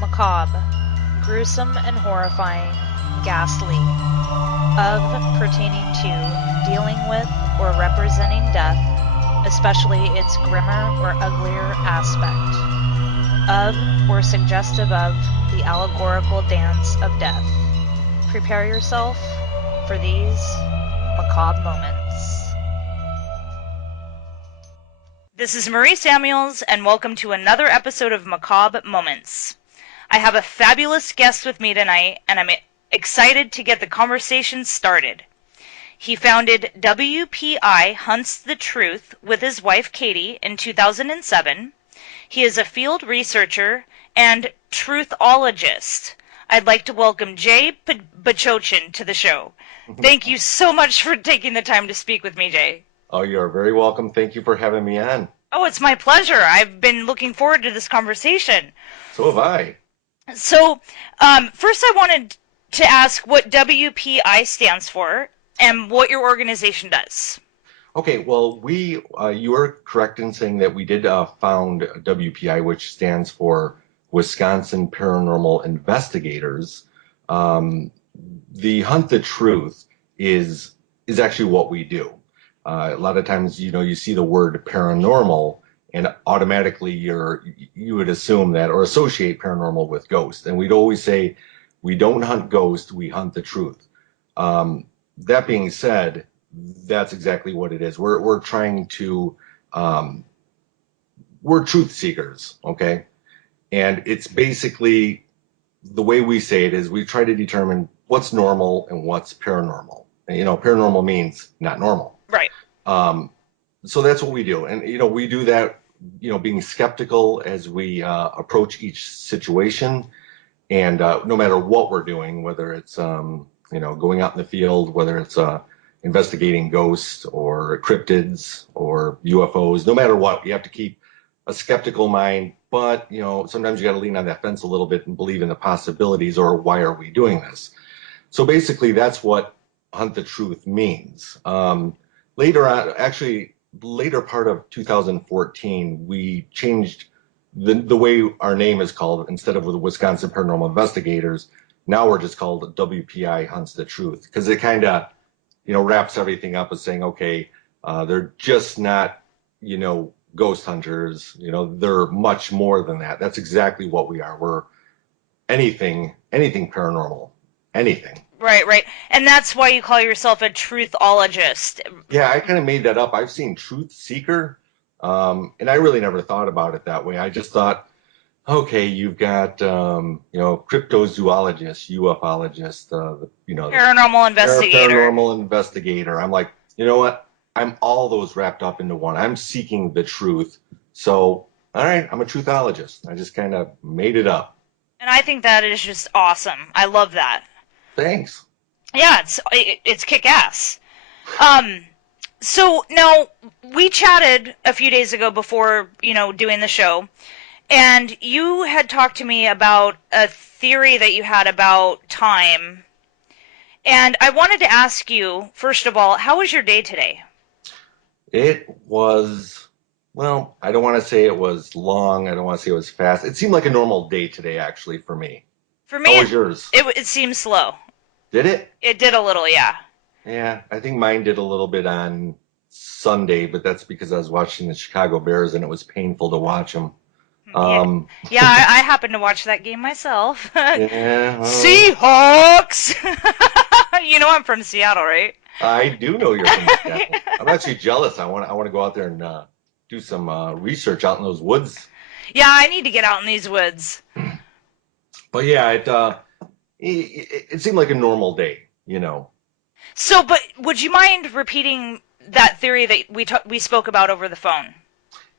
macabre, gruesome and horrifying, ghastly, of pertaining to, dealing with, or representing death, especially its grimmer or uglier aspect, of or suggestive of the allegorical dance of death. Prepare yourself for these macabre moments. This is Marie Samuels, and welcome to another episode of Macabre Moments. I have a fabulous guest with me tonight, and I'm excited to get the conversation started. He founded WPI Hunts the Truth with his wife Katie in 2007. He is a field researcher and truthologist. I'd like to welcome Jay Bachochin to the show. Thank you so much for taking the time to speak with me, Jay. Oh, you're very welcome. Thank you for having me on. Oh, it's my pleasure. I've been looking forward to this conversation. So have I. So, first I wanted to ask what WPI stands for and what your organization does. Okay, well, you are correct in saying that we did found WPI, which stands for Wisconsin Paranormal Investigators. The Hunt the Truth is actually what we do. A lot of times, you see the word paranormal, and automatically you would assume that or associate paranormal with ghosts. And we'd always say, we don't hunt ghosts, we hunt the truth. That being said, that's exactly what it is. We're trying to, we're truth seekers, okay? And it's basically, the way we say it is we try to determine what's normal and what's paranormal. And, paranormal means not normal. Right. So that's what we do. And, we do that, being skeptical as we approach each situation. And no matter what we're doing, whether it's, going out in the field, whether it's investigating ghosts or cryptids or UFOs, no matter what, you have to keep a skeptical mind. But, sometimes you got to lean on that fence a little bit and believe in the possibilities, or why are we doing this? So basically, that's what Hunt the Truth means. Later on, actually, later part of 2014, we changed the way our name is called. Instead of the Wisconsin Paranormal Investigators, now we're just called WPI Hunts the Truth, because it kind of, wraps everything up as saying, okay, they're just not, ghost hunters. They're much more than that. That's exactly what we are. We're anything paranormal, anything. Right. And that's why you call yourself a truthologist. Yeah, I kind of made that up. I've seen truth seeker, and I really never thought about it that way. I just thought, okay, you've got, cryptozoologist, ufologist, Paranormal investigator. Paranormal investigator. I'm like, you know what? I'm all those wrapped up into one. I'm seeking the truth. So, all right, I'm a truthologist. I just kind of made it up. And I think that is just awesome. I love that. Thanks. Yeah, it's kick-ass. So now we chatted a few days ago before, doing the show, and you had talked to me about a theory that you had about time. And I wanted to ask you, first of all, how was your day today? It was, well, I don't want to say it was long. I don't want to say it was fast. It seemed like a normal day today, actually, for me. For me, how was yours? It seemed slow. Did it? It did a little, yeah. Yeah, I think mine did a little bit on Sunday, but that's because I was watching the Chicago Bears and it was painful to watch them. Yeah, I happened to watch that game myself. Yeah. Seahawks! I'm from Seattle, right? I do know you're from Seattle. I'm actually jealous. I want to go out there and do some research out in those woods. Yeah, I need to get out in these woods. But yeah, it seemed like a normal day, So, but would you mind repeating that theory that we spoke about over the phone?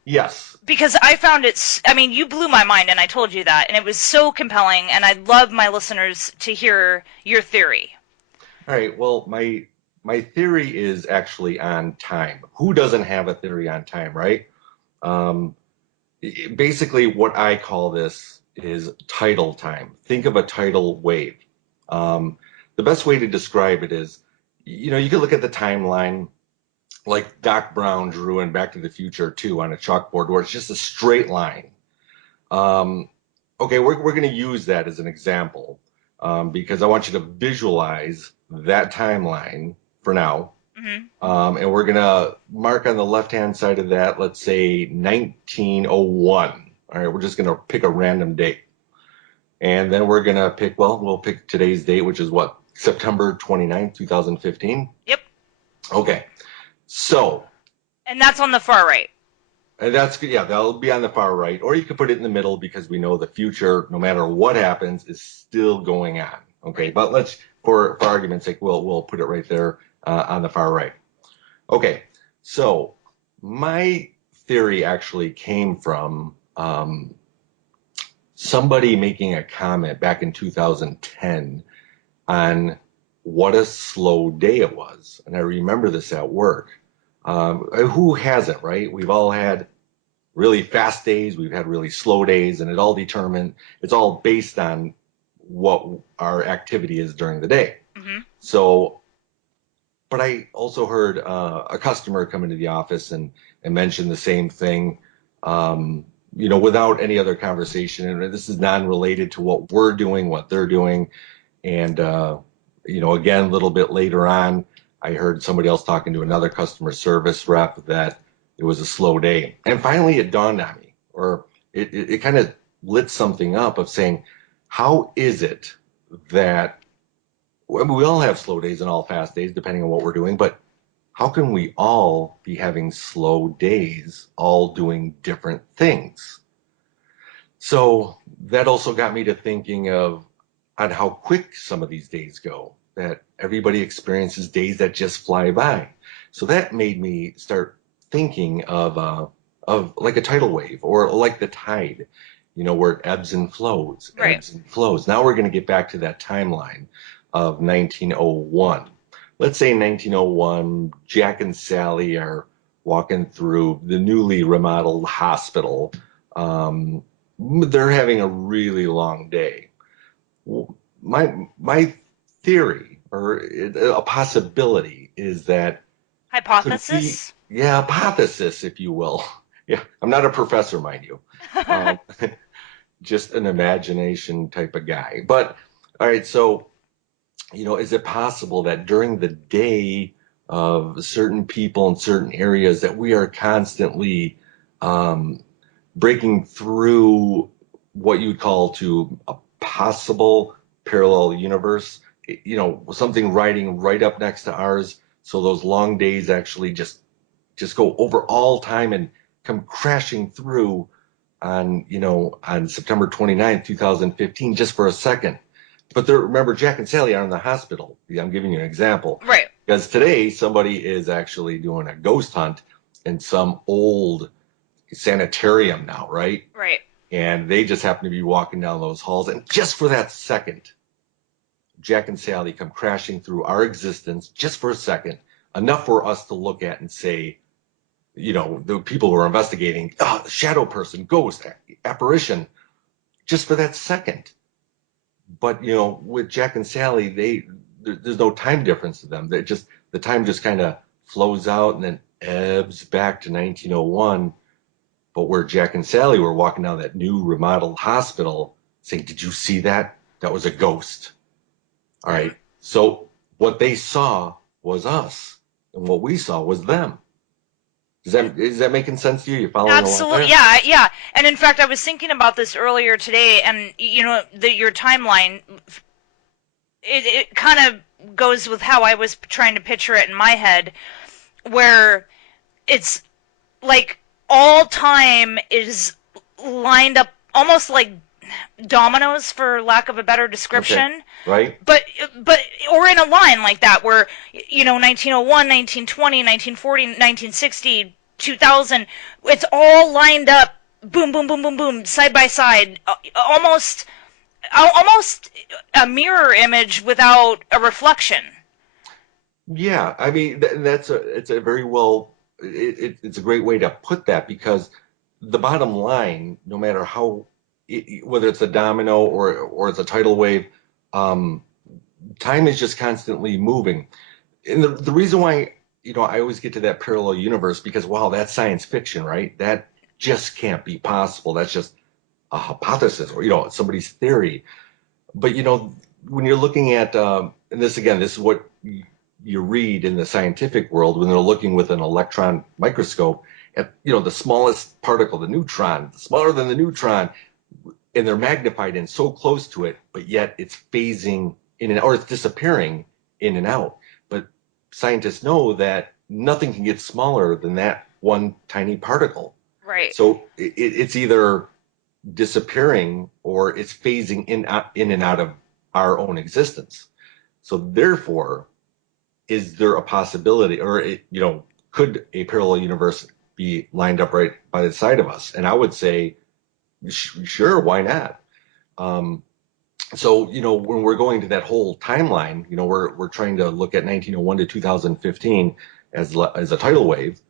Yes. Because I found you blew my mind, and I told you that, and it was so compelling, and I'd love my listeners to hear your theory. All right, well, my theory is actually on time. Who doesn't have a theory on time, right? Basically, what I call this is tidal time. Think of a tidal wave. The best way to describe it is, you can look at the timeline like Doc Brown drew in Back to the Future 2 on a chalkboard, where it's just a straight line. Okay, we're going to use that as an example because I want you to visualize that timeline for now. Hmm. And we're going to mark on the left-hand side of that, let's say 1901. All right, we're just going to pick a random date. And then we're going to pick, well, we'll pick today's date, which is what? September 29th, 2015. Yep. Okay, so, And that's on the far right. and that's, yeah, that'll be on the far right. Or you could put it in the middle because we know the future, no matter what happens, is still going on. Okay, Right. but let's, for argument's sake, we'll put it right there on the far right. Okay, so my theory actually came from somebody making a comment back in 2010 on what a slow day it was. And I remember this at work. Who hasn't, right? We've all had really fast days, we've had really slow days, and it's all based on what our activity is during the day. Hmm. So, but I also heard a customer come into the office and mention the same thing, without any other conversation. And this is non-related to what we're doing, what they're doing. And, again, a little bit later on, I heard somebody else talking to another customer service rep that it was a slow day. And finally, it dawned on me, or it kind of lit something up of saying, how is it that we all have slow days and all fast days, depending on what we're doing, but how can we all be having slow days, all doing different things? So that also got me to thinking of on how quick some of these days go, that everybody experiences days that just fly by. So that made me start thinking of like a tidal wave or like the tide, where it ebbs and flows, Right. ebbs and flows. Now we're going to get back to that timeline of 1901. Let's say in 1901, Jack and Sally are walking through the newly remodeled hospital. Um, they're having a really long day. My theory or a possibility is that could we, Hypothesis. yeah, hypothesis, if you will. Yeah, I'm not a professor, mind you. Um, just an imagination type of guy. But all right, so is it possible that during the day of certain people in certain areas that we are constantly um, breaking through what you'd call to a possible parallel universe, something riding right up next to ours. So those long days actually just go over all time and come crashing through on September 29th, 2015, just for a second. But remember, Jack and Sally are in the hospital. Yeah, I'm giving you an example. Right. Because today somebody is actually doing a ghost hunt in some old sanitarium now, right? Right. And they just happen to be walking down those halls. And just for that second, Jack and Sally come crashing through our existence just for a second, enough for us to look at and say, the people who are investigating, shadow person, ghost, apparition, just for that second. But, with Jack and Sally, there's no time difference to them. The time just kind of flows out and then ebbs back to 1901. But where Jack and Sally were walking down that new remodeled hospital saying, did you see that? That was a ghost. All Right. right. So what they saw was us, and what we saw was them. Is that making sense to you? You following along Absolutely. there? Yeah. Yeah. And in fact, I was thinking about this earlier today, and your timeline. It kind of goes with how I was trying to picture it in my head, where it's like all time is lined up almost like dominoes, for lack of a better Okay. description. Right? But or in a line like that, where 1901, 1920, 1940, 1960, 2000, it's all lined up, boom boom boom boom boom, side by side, almost a mirror image without a reflection. Yeah. I mean, it's a very it's a great way to put that because the bottom line, no matter how, whether it's a domino or it's a tidal wave, um, time is just constantly moving. And the reason why, I always get to that parallel universe because, wow, that's science fiction, right? That just can't be possible. That's just a hypothesis or, somebody's theory. But, when you're looking at, and this again, this is what you read in the scientific world when they're looking with an electron microscope at, the smallest particle, the neutron, smaller than the neutron, and they're magnified in so close to it, but yet it's phasing in and or it's disappearing in and out. But scientists know that nothing can get smaller than that one tiny particle. Right. So it's either disappearing or it's phasing in and out of our own existence. So therefore, is there a possibility, or could a parallel universe be lined up right by the side of us? And I would say, sure, why not? Um, so when we're going to that whole timeline, we're trying to look at 1901 to 2015 as a tidal wave,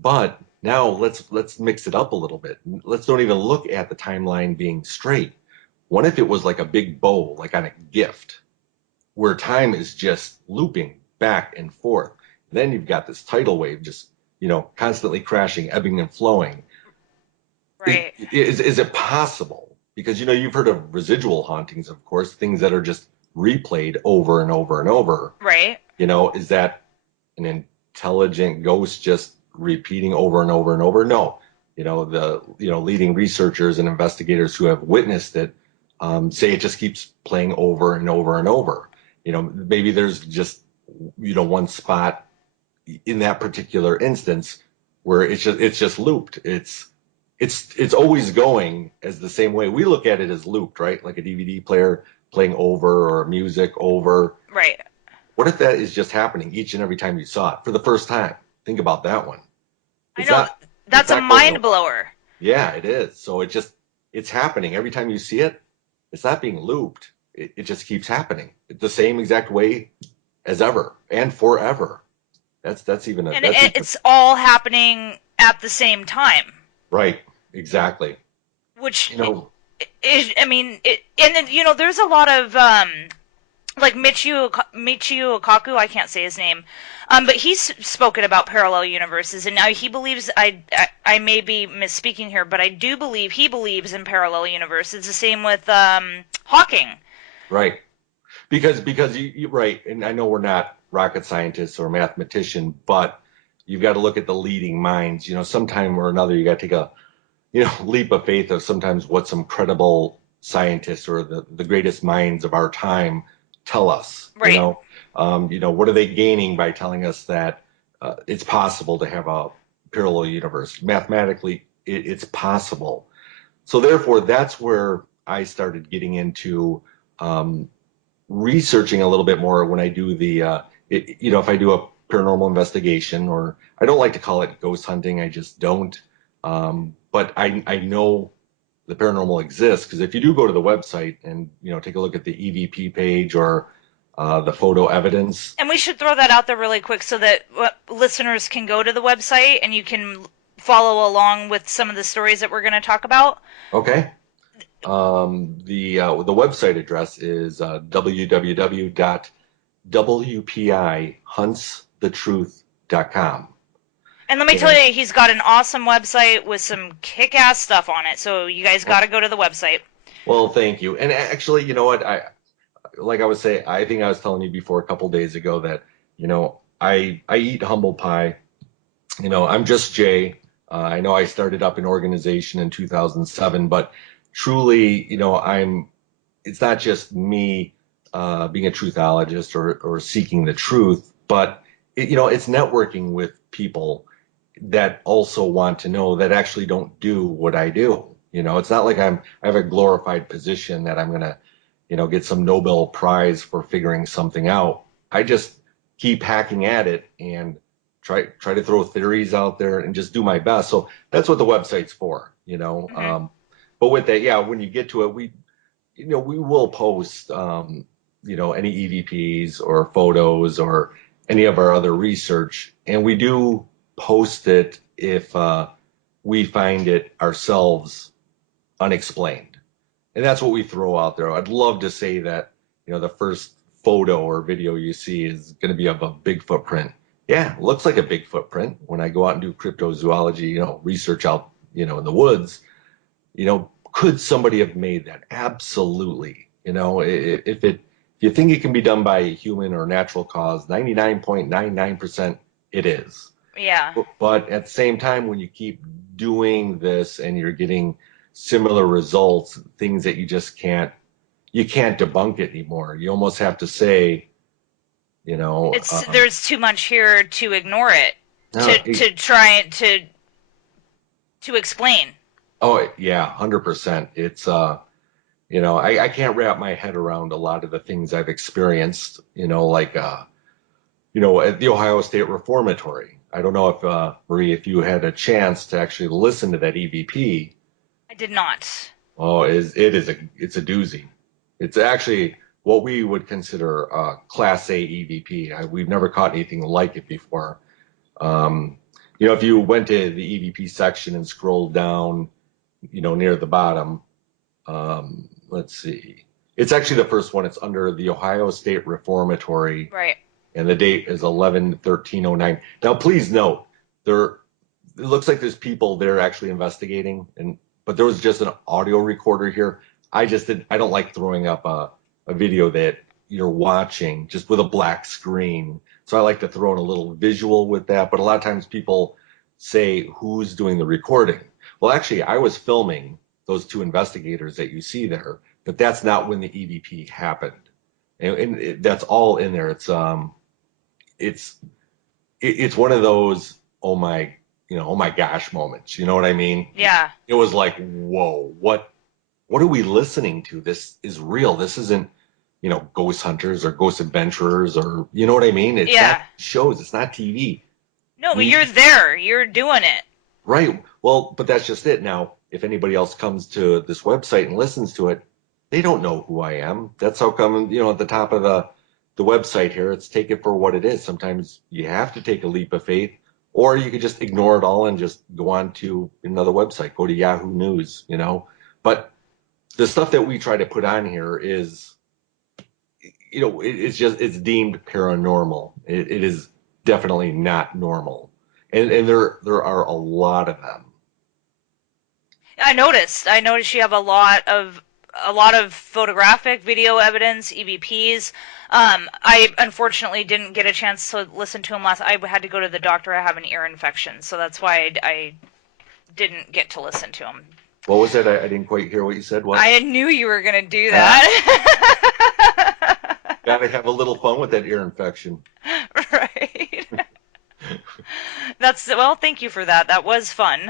but now let's mix it up a little bit. Let's don't even look at the timeline being straight. What if it was like a big bow, like on a gift, where time is just looping back and forth? Then you've got this tidal wave just, constantly crashing, ebbing and flowing. Right. Is it possible? Because, you've heard of residual hauntings, of course, things that are just replayed over and over and over. Right. Is that an intelligent ghost just repeating over and over and over? No. The leading researchers and investigators who have witnessed it say it just keeps playing over and over and over. Maybe there's just one spot in that particular instance where it's just looped. It's always going as the same way. We look at it as looped, right? Like a DVD player playing over or music over. Right. What if that is just happening each and every time you saw it for the first time? Think about that one. I It's know not. It's that's a not going mind over. blower. Yeah, it is. So it's happening every time you see it. It's not being looped. It just keeps happening. It's the same exact way as ever and forever. That's even a And that's even it's all happening at the same time, right. Exactly. which You know, is, I mean, and then, there's a lot of like Michio Kaku, I can't say his name, but he's spoken about parallel universes, and now he believes I may be misspeaking here, but I do believe he believes in parallel universes. The same with Hawking. right. Because you right, and I know we're not rocket scientists or mathematician, but you've got to look at the leading minds. Sometime or another, you got to take a leap of faith of sometimes what some credible scientists or the greatest minds of our time tell us. Right. What are they gaining by telling us that it's possible to have a parallel universe? Mathematically, it's possible. So therefore, that's where I started getting into researching a little bit more when I do if I do a paranormal investigation, or I don't like to call it ghost hunting, I just don't. But I know the paranormal exists because if you do go to the website and take a look at the EVP page or the photo evidence. And we should throw that out there really quick so that listeners can go to the website and you can follow along with some of the stories that we're going to talk about. Okay. The website address is www.wpihuntsTheTruth.com. And let me tell And you, he's got an awesome website with some kick-ass stuff on it. So you guys got to go to the website. well, thank you. And actually, you know what? Like I was saying, I think I was telling you before a couple days ago that I eat humble pie. I'm just Jay. I know I started up an organization in 2007, but truly, it's not just me being a truthologist or seeking the truth, but it's networking with people that also want to know that actually don't do what I do. It's not like I have a glorified position that I'm gonna, get some Nobel Prize for figuring something out. I just keep hacking at it and try to throw theories out there and just do my best. So that's what the website's for. Mm-hmm. But with that, yeah, when you get to it, we will post, any EVPs or photos or any of our other research, and we do post it if we find it ourselves unexplained. And that's what we throw out there. I'd love to say that, the first photo or video you see is going to be of a big footprint. Yeah, it looks like a big footprint when I go out and do cryptozoology, research out, in the woods, could somebody have made that? Absolutely. If you think it can be done by human or natural cause, 99.99% it is. Yeah. But at the same time, when you keep doing this and you're getting similar results, things that you can't debunk it anymore. You almost have to say, you know, It's there's too much here to ignore it. no, To try to explain. oh yeah, 100%. It's I can't wrap my head around a lot of the things I've experienced, like at the Ohio State Reformatory. I don't know if Marie, if you had a chance to actually listen to that EVP. I did not. Oh, it's a doozy. It's actually what we would consider a Class A EVP. We've never caught anything like it before. Um, if you went to the EVP section and scrolled down, near the bottom, let's see. It's actually the first one. It's under the Ohio State Reformatory, Right. and the date is 11/13/09. Now, please note, there it looks like there's people there actually investigating, but there was just an audio recorder here. I don't like throwing up a video that you're watching just with a black screen. So I like to throw in a little visual with that. But a lot of times people say, who's doing the recording? Well, actually, I was filming those two investigators that you see there, but that's not when the EVP happened. And that's all in there. It's one of those, oh my gosh moments. You know what I mean? Yeah. It was like, whoa, what are we listening to? This is real. This isn't, ghost hunters or ghost adventurers, or you know what I mean? It's Yeah. not shows, it's not TV. No, but you're there. You're doing it. Right. Well, but that's just it. Now, if anybody else comes to this website and listens to it, they don't know who I am. That's how come, at the top of the website here, it's take it for what it is. Sometimes you have to take a leap of faith, or you could just ignore it all and just go on to another website, go to Yahoo News, But the stuff that we try to put on here is, it's deemed paranormal. It is definitely not normal. And there are a lot of them. I noticed. I noticed you have a lot of photographic video evidence, EVPs. I unfortunately didn't get a chance to listen to them last. I had to go to the doctor. I have an ear infection, so that's why I didn't get to listen to them. What was that? I didn't quite hear what you said. What? I knew you were gonna do that. Gotta have a little fun with that ear infection. Right. Well, thank you for that. That was fun.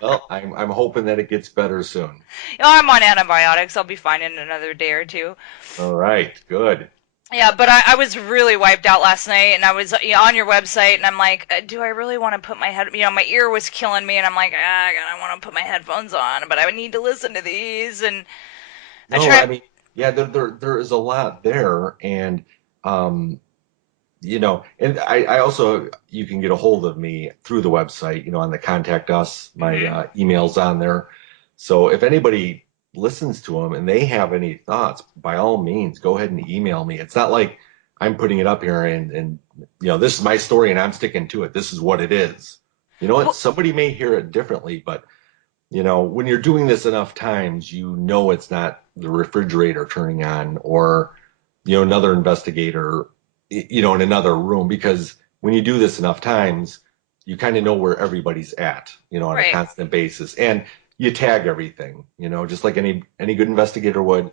Well, I'm hoping that it gets better soon. I'm on antibiotics. I'll be fine in another day or two. All right, good. Yeah, but I was really wiped out last night, and I was on your website, and I'm like, do I really want to put my my ear was killing me, and I'm like, I want to put my headphones on, but I would need to listen to these, and I No, tried. I mean, yeah, there is a lot there, and and I also, you can get a hold of me through the website, on the contact us, my email's on there. So if anybody listens to them and they have any thoughts, by all means, go ahead and email me. It's not like I'm putting it up here and this is my story and I'm sticking to it. This is what it is. You know what? Well, Somebody may hear it differently, but when you're doing this enough times, it's not the refrigerator turning on or, another investigator, in another room, because when you do this enough times, you kind of know where everybody's at, on a right. constant basis. And you tag everything, just like any good investigator would.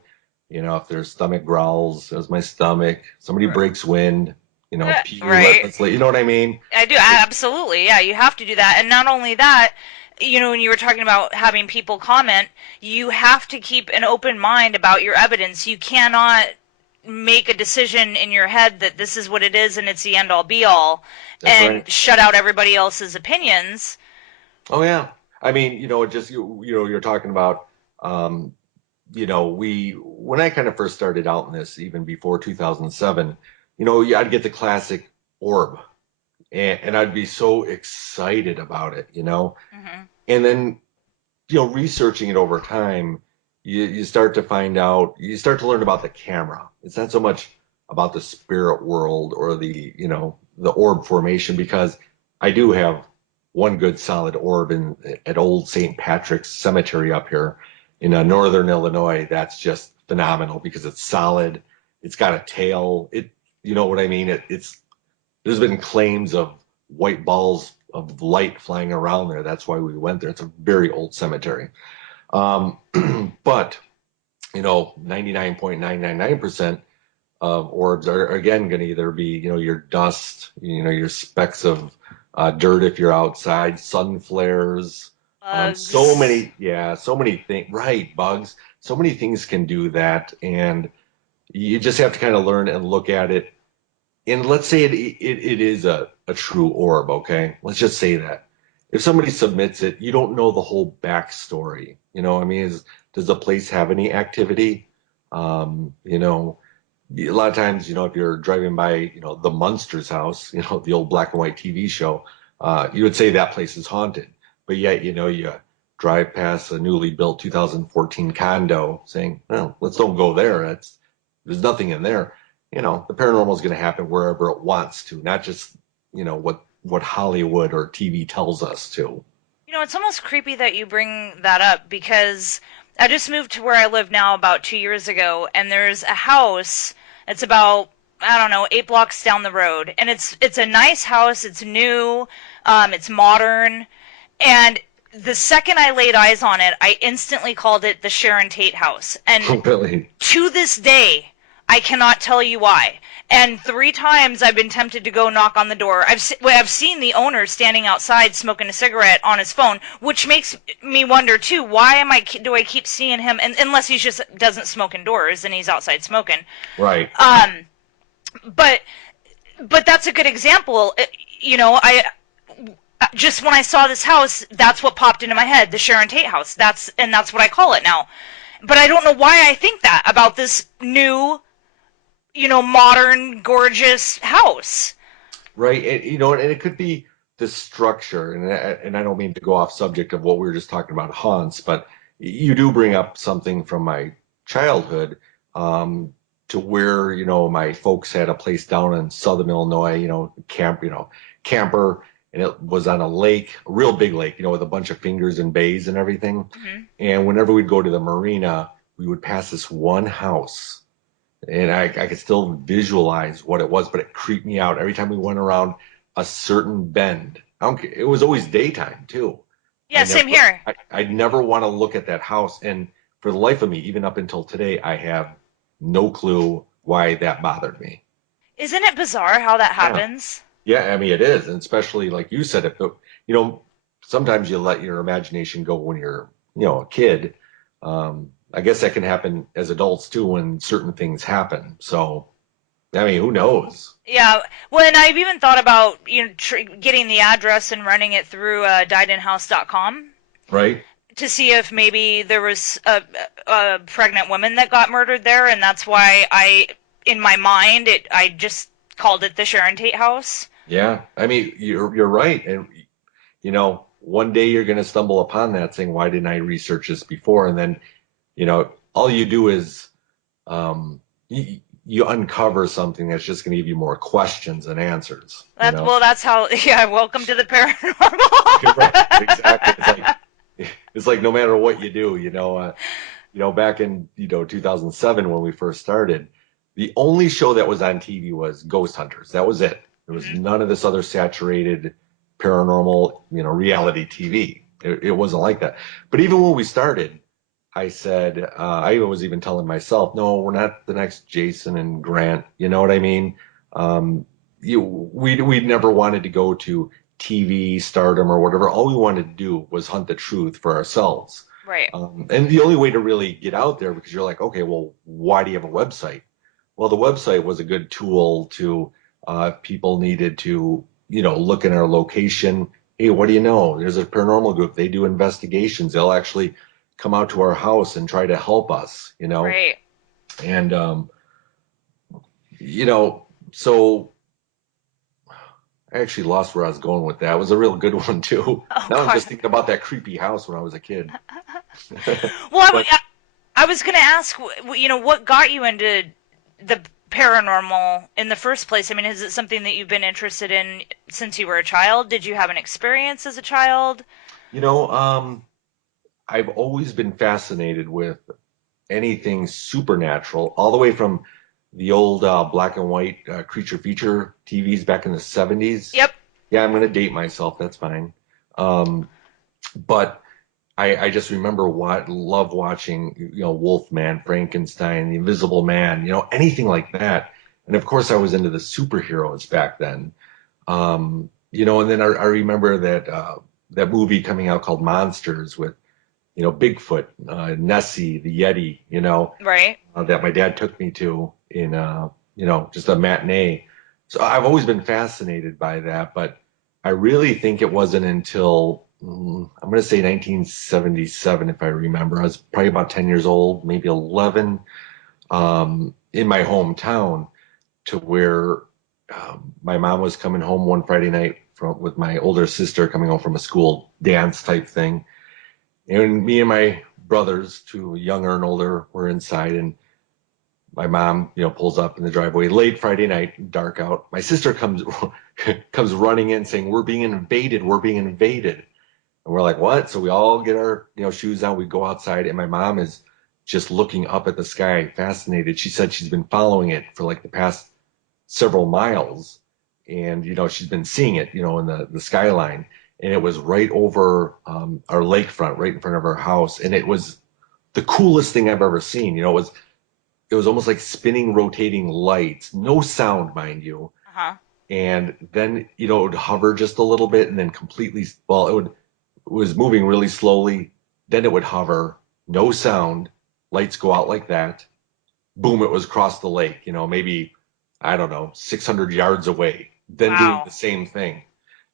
If there's stomach growls, there's my stomach, somebody breaks wind, pee Right. relentlessly, you know what I mean? I do, absolutely. Yeah, you have to do that. And not only that, when you were talking about having people comment, you have to keep an open mind about your evidence. You cannot make a decision in your head that this is what it is and it's the end all be all, That's and right. shut out everybody else's opinions. Oh yeah. I mean, just you're talking about when I kind of first started out in this, even before 2007, I'd get the classic orb, and I'd be so excited about it, Hmm. and then researching it over time, you start to find out, you start to learn about the camera. It's not so much about the spirit world or the orb formation, because I do have one good solid orb at Old St. Patrick's Cemetery up here in northern Illinois. That's just phenomenal because it's solid. It's got a tail. You know what I mean? There's been claims of white balls of light flying around there. That's why we went there. It's a very old cemetery. Um, but 99.999% of orbs are again going to either be, your dust, your specks of dirt if you're outside, sun flares, so Bugs. many, yeah, so many things, right? Bugs, so many things can do that, and you just have to kind of learn and look at it. And let's say it is a true orb, okay? Let's just say that. If somebody submits it, you don't know the whole backstory. I mean, does the place have any activity? A lot of times, if you're driving by, the Munsters house, the old black and white TV show, you would say that place is haunted. But yet, you drive past a newly built 2014 condo saying, well, let's don't go there. There's nothing in there. The paranormal is going to happen wherever it wants to, not just, what Hollywood or TV tells us to. It's almost creepy that you bring that up because I just moved to where I live now about 2 years ago, and there's a house. It's about, I don't know, 8 blocks down the road, and it's a nice house. It's new, it's modern, and the second I laid eyes on it, I instantly called it the Sharon Tate house. And Really? to this day, I cannot tell you why. And 3 times I've been tempted to go knock on the door. I've seen the owner standing outside smoking a cigarette on his phone, which makes me wonder too. Why do I keep seeing him? And unless he just doesn't smoke indoors and he's outside smoking. Right. Um, but that's a good example. I just when I saw this house, that's what popped into my head, the Sharon Tate house. That's what I call it now. But I don't know why I think that about this new, modern, gorgeous house. Right. And it could be the structure, and I don't mean to go off subject of what we were just talking about haunts, but you do bring up something from my childhood, to where, my folks had a place down in Southern Illinois, camper, and it was on a lake, a real big lake, with a bunch of fingers and bays and everything. Hmm. And whenever we'd go to the marina, we would pass this one house, and I could still visualize what it was, but it creeped me out every time we went around a certain bend. I don't care. It was always daytime too. Yeah, same here. I'd never want to look at that house, and for the life of me, even up until today, I have no clue why that bothered me. Isn't it bizarre how that Yeah, happens? yeah, I mean it is, and especially like you said, if you know, sometimes you let your imagination go when you're, a kid. I guess that can happen as adults too when certain things happen. So, I mean, who knows, Yeah. Well, and I've even thought about getting the address and running it through diedinhouse.com right? to see if maybe there was a pregnant woman that got murdered there, and that's why in my mind, I just called it the Sharon Tate house. Yeah, I mean, you're right, and one day you're going to stumble upon that saying, "Why didn't I research this before?" And then, all you do is, you uncover something that's just going to give you more questions than answers. That's how. Yeah. Welcome to the You're right, paranormal. exactly. It's like no matter what you do, back in 2007 when we first started, the only show that was on TV was Ghost Hunters. That was it. There was Mhm. none of this other saturated paranormal, reality TV. It wasn't like that. But even when we started, I said, I was even telling myself, no, we're not the next Jason and Grant. You know what I mean? We'd never wanted to go to TV stardom or whatever. All we wanted to do was hunt the truth for ourselves. Right. And the only way to really get out there, because you're like, okay, well, why do you have a website? Well, the website was a good tool to, if people needed to, look in our location. Hey, what do you know? There's a paranormal group. They do investigations. They'll actually come out to our house and try to help us. Right. And, you know, so I actually lost where I was going with that. It was a real good one too. Oh Now I'm God. just thinking about that creepy house when I was a kid. Well, But I was going to ask, what got you into the paranormal in the first place? I mean, is it something that you've been interested in since you were a child? Did you have an experience as a child? You know, I've always been fascinated with anything supernatural, all the way from the old black and white creature feature TVs back in the 70s. Yep. Yeah, I'm going to date myself. That's fine. But I just remember love watching, Wolfman, Frankenstein, The Invisible Man, anything like that. And of course, I was into the superheroes back then. And then I remember that movie coming out called Monsters with, Bigfoot, Nessie, the Yeti, Right. that my dad took me to in, just a matinee. So I've always been fascinated by that, but I really think it wasn't until I'm going to say 1977, if I remember. I was probably about 10 years old, maybe 11, in my hometown, to where my mom was coming home one Friday night with my older sister coming home from a school dance type thing. And me and my brothers, two younger and older, were inside, and my mom, pulls up in the driveway late Friday night, dark out. My sister comes comes running in saying, "We're being invaded. We're being invaded." And we're like, "What?" So we all get our, shoes on. We go outside, and my mom is just looking up at the sky, fascinated. She said she's been following it for like the past several miles, and she's been seeing it, in the skyline, and it was right over our lakefront, right in front of our house, and it was the coolest thing I've ever seen. It was almost like spinning, rotating lights, no sound, mind you. Uh-huh. And then, it would hover just a little bit and then completely, well, it was moving really slowly. Then it would hover, no sound, lights go out like that. Boom, it was across the lake, maybe, I don't know, 600 yards away. Then doing Wow. the same thing.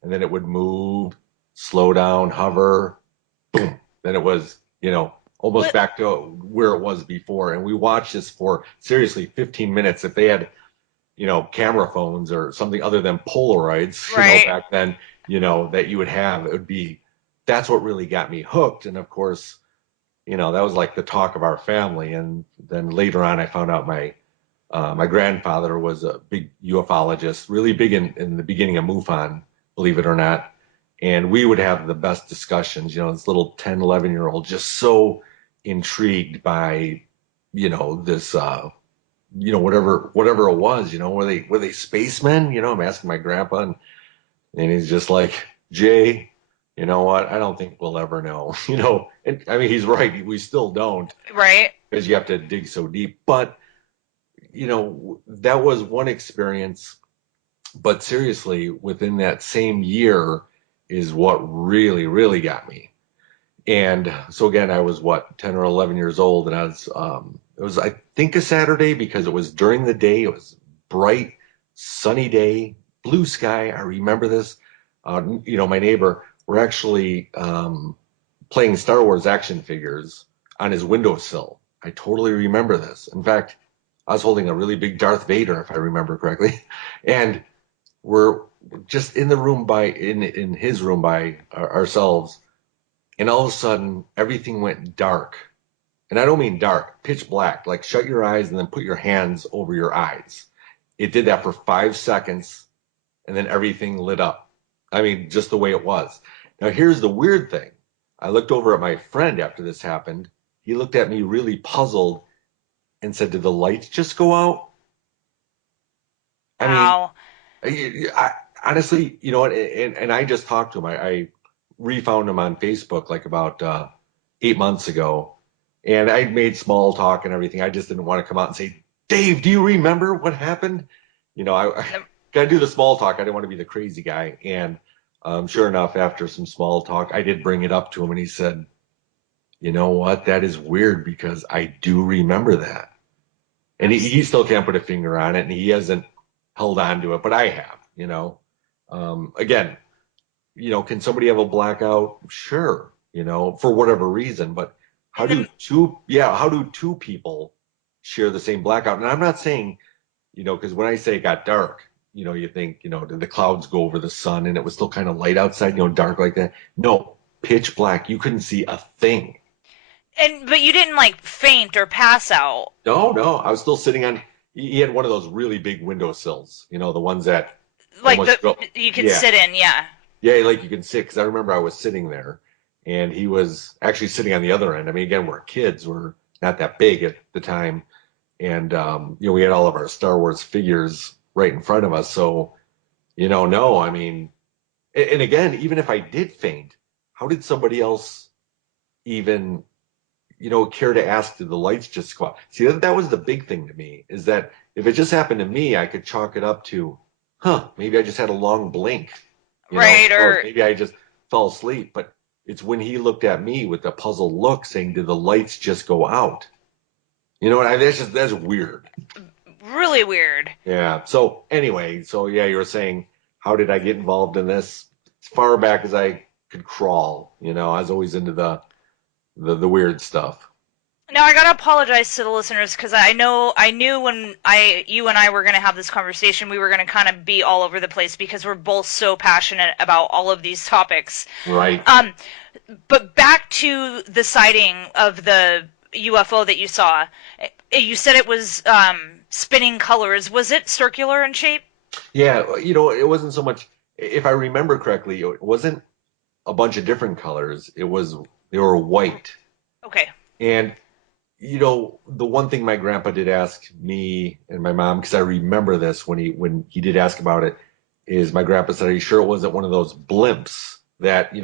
And then it would move, slow down, hover, boom. Then it was, almost What? back to where it was before. And we watched this for seriously 15 minutes. If they had, camera phones or something other than Polaroids, Right. back then, that you would have, it would be, that's what really got me hooked. And of course, that was like the talk of our family. And then later on, I found out my grandfather was a big ufologist, really big in the beginning of MUFON, believe it or not. And we would have the best discussions, this little 10, 11-year-old just so intrigued by, this, whatever it was, were they spacemen? I'm asking my grandpa, and he's just like, Jay, you know what? I don't think we'll ever know, and I mean, he's right. We still don't, Right. because you have to dig so deep. But, that was one experience. But seriously, within that same year is what really, really got me. And so again, I was what, 10 or 11 years old, and it was, I think, a Saturday, because it was during the day. It was bright, sunny day, blue sky. I remember this. My neighbor, were actually playing Star Wars action figures on his windowsill. I totally remember this. In fact, I was holding a really big Darth Vader, if I remember correctly, and we're just in the room in his room by ourselves, and all of a sudden everything went dark. And I don't mean dark, pitch black, like shut your eyes and then put your hands over your eyes. It did that for 5 seconds, and then everything lit up. I mean, just the way it was. Now, here's the weird thing. I looked over at my friend after this happened. He looked at me really puzzled and said, "Did the lights just go out?" I mean, Wow. honestly, you know what? And I just talked to him. I refound him on Facebook like about 8 months ago, and I made small talk and everything. I just didn't want to come out and say, "Dave, do you remember what happened?" I got to do the small talk. I didn't want to be the crazy guy. And sure enough, after some small talk, I did bring it up to him, and he said, "You know what? That is weird, because I do remember that." And he still can't put a finger on it, and he hasn't held on to it, but I have. Again, can somebody have a blackout? Sure, for whatever reason, but how In do the two people share the same blackout? And I'm not saying, because when I say it got dark, you think, did the clouds go over the sun and it was still kind of light outside, dark like that? No, pitch black. You couldn't see a thing. but you didn't like faint or pass out. No, no, I was still sitting on. he had one of those really big windowsills, the ones that Like the almost go. you can Yeah, sit in, yeah. yeah, like you can sit. Because I remember I was sitting there, and he was actually sitting on the other end. I mean, again, we're kids, we're not that big at the time, and we had all of our Star Wars figures right in front of us. So, no, I mean, and again, even if I did faint, how did somebody else even, care to ask, did the lights just go out? See, that was the big thing to me, is that if it just happened to me, I could chalk it up to, maybe I just had a long blink, Right, or or maybe I just fell asleep. But it's when he looked at me with a puzzled look saying, did the lights just go out? You know what I mean? That's weird. really weird. Yeah. So anyway, so yeah, you were saying, how did I get involved in this? As far back as I could crawl, I was always into the weird stuff. Now I gotta apologize to the listeners because I knew when you and I were gonna have this conversation, we were gonna kind of be all over the place because we're both so passionate about all of these topics. Right. Um, but back to the sighting of the UFO that you saw. You said it was spinning colors. Was it circular in shape? Yeah, it wasn't so much, if I remember correctly, it wasn't a bunch of different colors. They were white. Okay. And, the one thing my grandpa did ask me and my mom, because I remember this when he did ask about it, is my grandpa said, "Are you sure it wasn't one of those blimps that,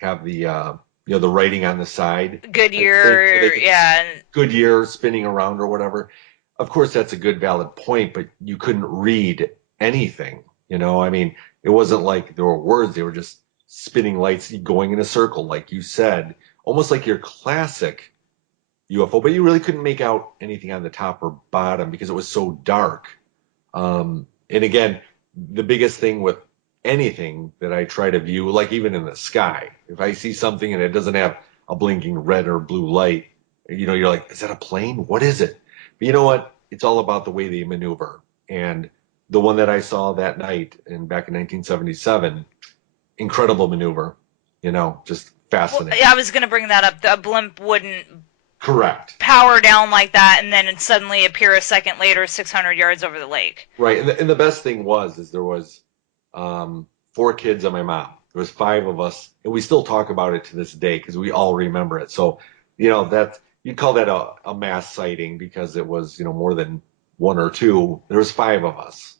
have the writing on the side? So they Goodyear, could yeah. Goodyear spinning around or whatever." Of course, that's a good valid point, but you couldn't read anything. I mean, it wasn't like there were words; they were just spinning lights going in a circle, like you said, almost like your classic UFO. But you really couldn't make out anything on the top or bottom because it was so dark. And again, the biggest thing with anything that I try to view, like even in the sky, if I see something and it doesn't have a blinking red or blue light, you're like, is that a plane? What is it? But you know what? It's all about the way they maneuver. And the one that I saw that night and back in 1977, incredible maneuver, just Well, fascinating. I was gonna bring that up. The blimp wouldn't Correct. power down like that and then suddenly appear a second later 600 yards over the lake. Right. And the best thing is there was four kids and my mom. There was five of us, and we still talk about it to this day because we all remember it. So, that you'd call that a mass sighting because it was, more than one or two. There was five of us,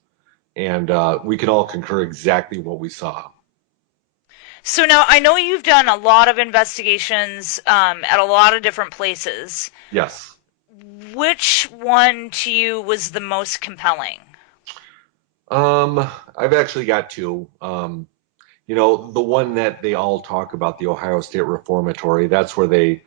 and we can all concur exactly what we saw. So now I know you've done a lot of investigations at a lot of different places. Yes. Which one to you was the most compelling? I've actually got two. The one that they all talk about, the Ohio State Reformatory, that's where they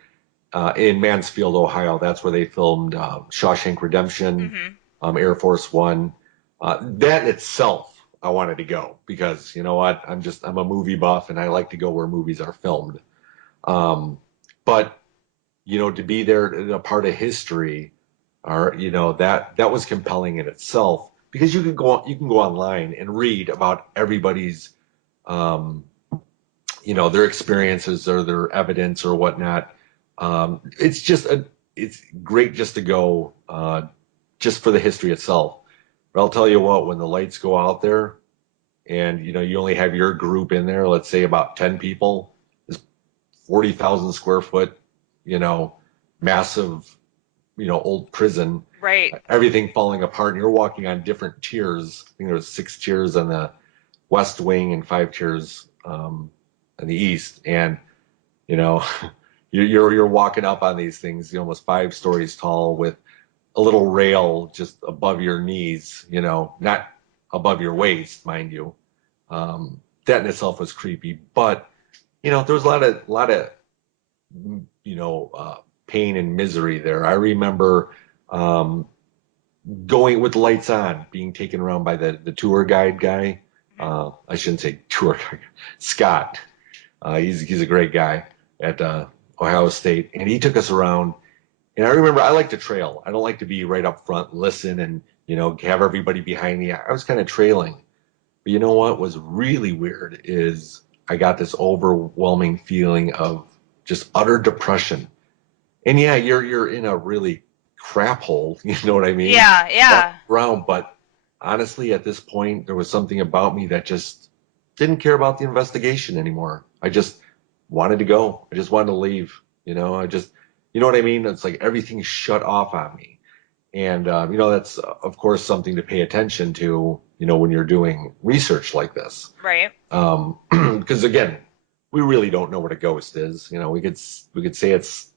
in Mansfield, Ohio. That's where they filmed Shawshank Redemption, Mm-hmm. Air Force One. That in itself, I wanted to go because you know what? I'm a movie buff and I like to go where movies are filmed. Um, but to be there, a part of history, or that was compelling in itself because you can go online and read about everybody's um, their experiences or their evidence or whatnot. It's great just to go just for the history itself. But I'll tell you what, when the lights go out there and you only have your group in there, let's say about 10 people, this 40,000 square foot, you know, massive, old prison, Right. everything falling apart, and you're walking on different tiers. I think there was 6 tiers on the west wing and 5 tiers in the east, and you know, you're walking up on these things, almost 5 stories tall, with a little rail just above your knees, not above your waist, mind you. That in itself was creepy, but there was a lot of pain and misery there. I remember um, going with the lights on, being taken around by the tour guide guy. I shouldn't say tour guide, Scott. He's a great guy at Ohio State, and he took us around. And I remember I like to trail. I don't like to be right up front, listen, and have everybody behind me. I was kind of trailing. But you know what was really weird is I got this overwhelming feeling of just utter depression. And yeah, you're in a really crap hole, you know what I mean? Yeah, Walking yeah. around, but honestly, at this point, there was something about me that just didn't care about the investigation anymore. I just wanted to go. I just wanted to leave. You know what I mean? It's like everything shut off on me. And, that's, of course, something to pay attention to, when you're doing research like this. Right. Because again, we really don't know what a ghost is. We could say it's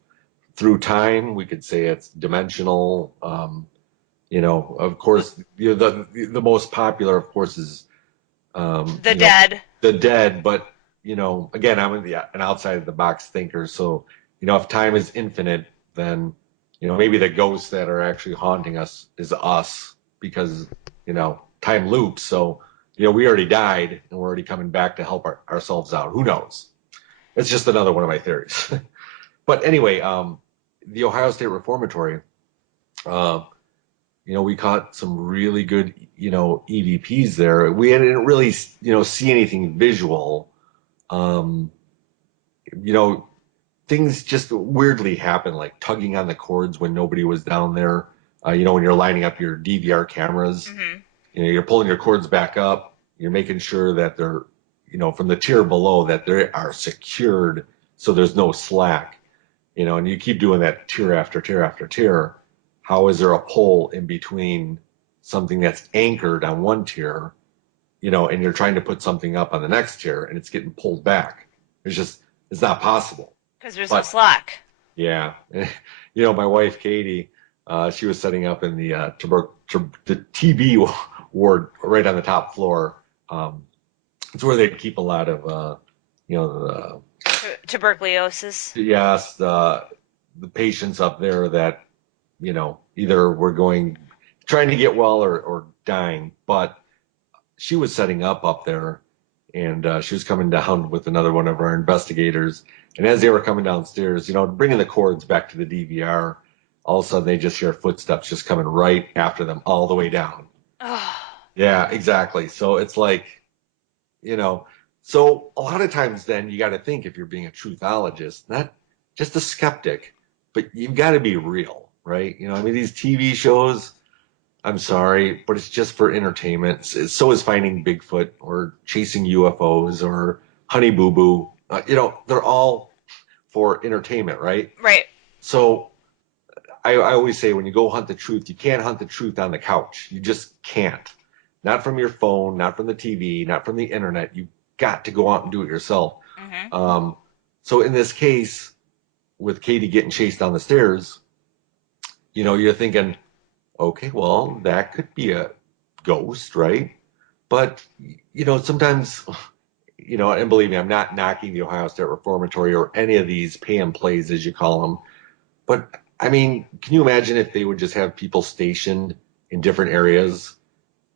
through time. We could say it's dimensional. Of course, the most popular, of course, is The dead. the dead. But again, I'm an outside of the box thinker. So if time is infinite, then maybe the ghosts that are actually haunting us is us because time loops. So we already died and we're already coming back to help ourselves out. Who knows? It's just another one of my theories. But anyway, the Ohio State Reformatory, uh, we caught some really good, EVPs there. We didn't really, see anything visual. Um, you know, Things just weirdly happen, like tugging on the cords when nobody was down there. When you're lining up your DVR cameras, Hmm. you're pulling your cords back up. You're making sure that they're, from the tier below that they are secured so there's no slack. And you keep doing that tier after tier after tier. How is there a pull in between something that's anchored on one tier, and you're trying to put something up on the next tier and it's getting pulled back? It's not possible. Because there's no But slack. yeah, my wife Katie, she was setting up in the the TB ward right on the top floor. Um, it's where they keep a lot of, Tuberculosis. yes, the patients up there that either were trying to get well or dying. But she was setting up there, and she was coming down with another one of our investigators. And as they were coming downstairs, bringing the cords back to the DVR, all of a sudden they just hear footsteps just coming right after them all the way down. Oh, Yeah, exactly. So it's like, you know, so a lot of times then you got to think, if you're being a truthologist, not just a skeptic, but you've got to be real, right? These TV shows, I'm sorry, but it's just for entertainment. So is finding Bigfoot or chasing UFOs or Honey Boo Boo. They're all for entertainment, right? right. So I always say, when you go hunt the truth, you can't hunt the truth on the couch. You just can't. Not from your phone, not from the TV, not from the internet. You got to go out and do it yourself. Hmm. Um, so in this case, with Katie getting chased down the stairs, you're thinking, okay, well, that could be a ghost, right? But, sometimes, and believe me, I'm not knocking the Ohio State Reformatory or any of these pay and plays, as you call them. But, I mean, can you imagine if they would just have people stationed in different areas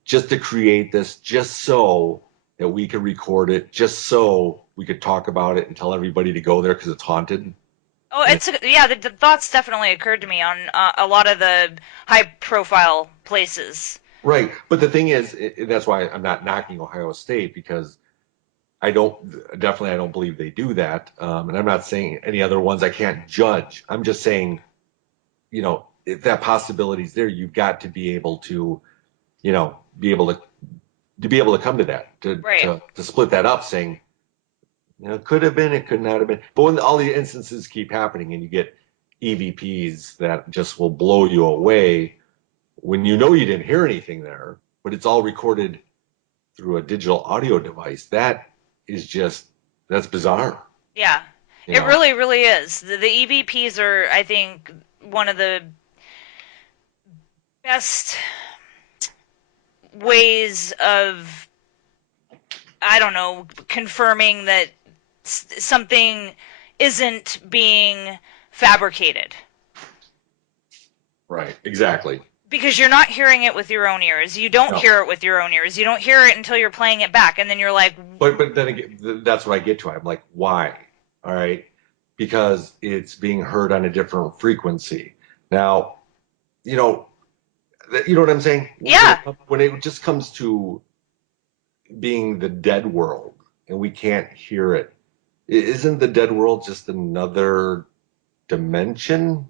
just to create this, just so that we could record it, just so we could talk about it and tell everybody to go there because it's haunted? Oh, And yeah. The thoughts definitely occurred to me on a lot of the high-profile places. right. But the thing is, that's why I'm not knocking Ohio State, because I don't believe they do that. And I'm not saying any other ones I can't judge. I'm just saying, if that possibility is there, you've got to be able to, be able to come to that, to, Right. to, to split that up, saying, it could have been, it could not have been. But when all the instances keep happening and you get EVPs that just will blow you away, when you didn't hear anything there, but it's all recorded through a digital audio device, that's bizarre. Yeah. You It know, really, really is. The EVPs are, I think, one of the best ways of, I don't know, confirming that something isn't being fabricated. right? Exactly. Because you're not hearing it with your own ears. You don't No, hear it with your own ears. You don't hear it until you're playing it back, and then you're like, but then again, that's what I get to. I'm like, why? All right, because it's being heard on a different frequency. Now, you know, you know what I'm saying? yeah, When it just comes to being the dead world and we can't hear it, isn't the dead world just another dimension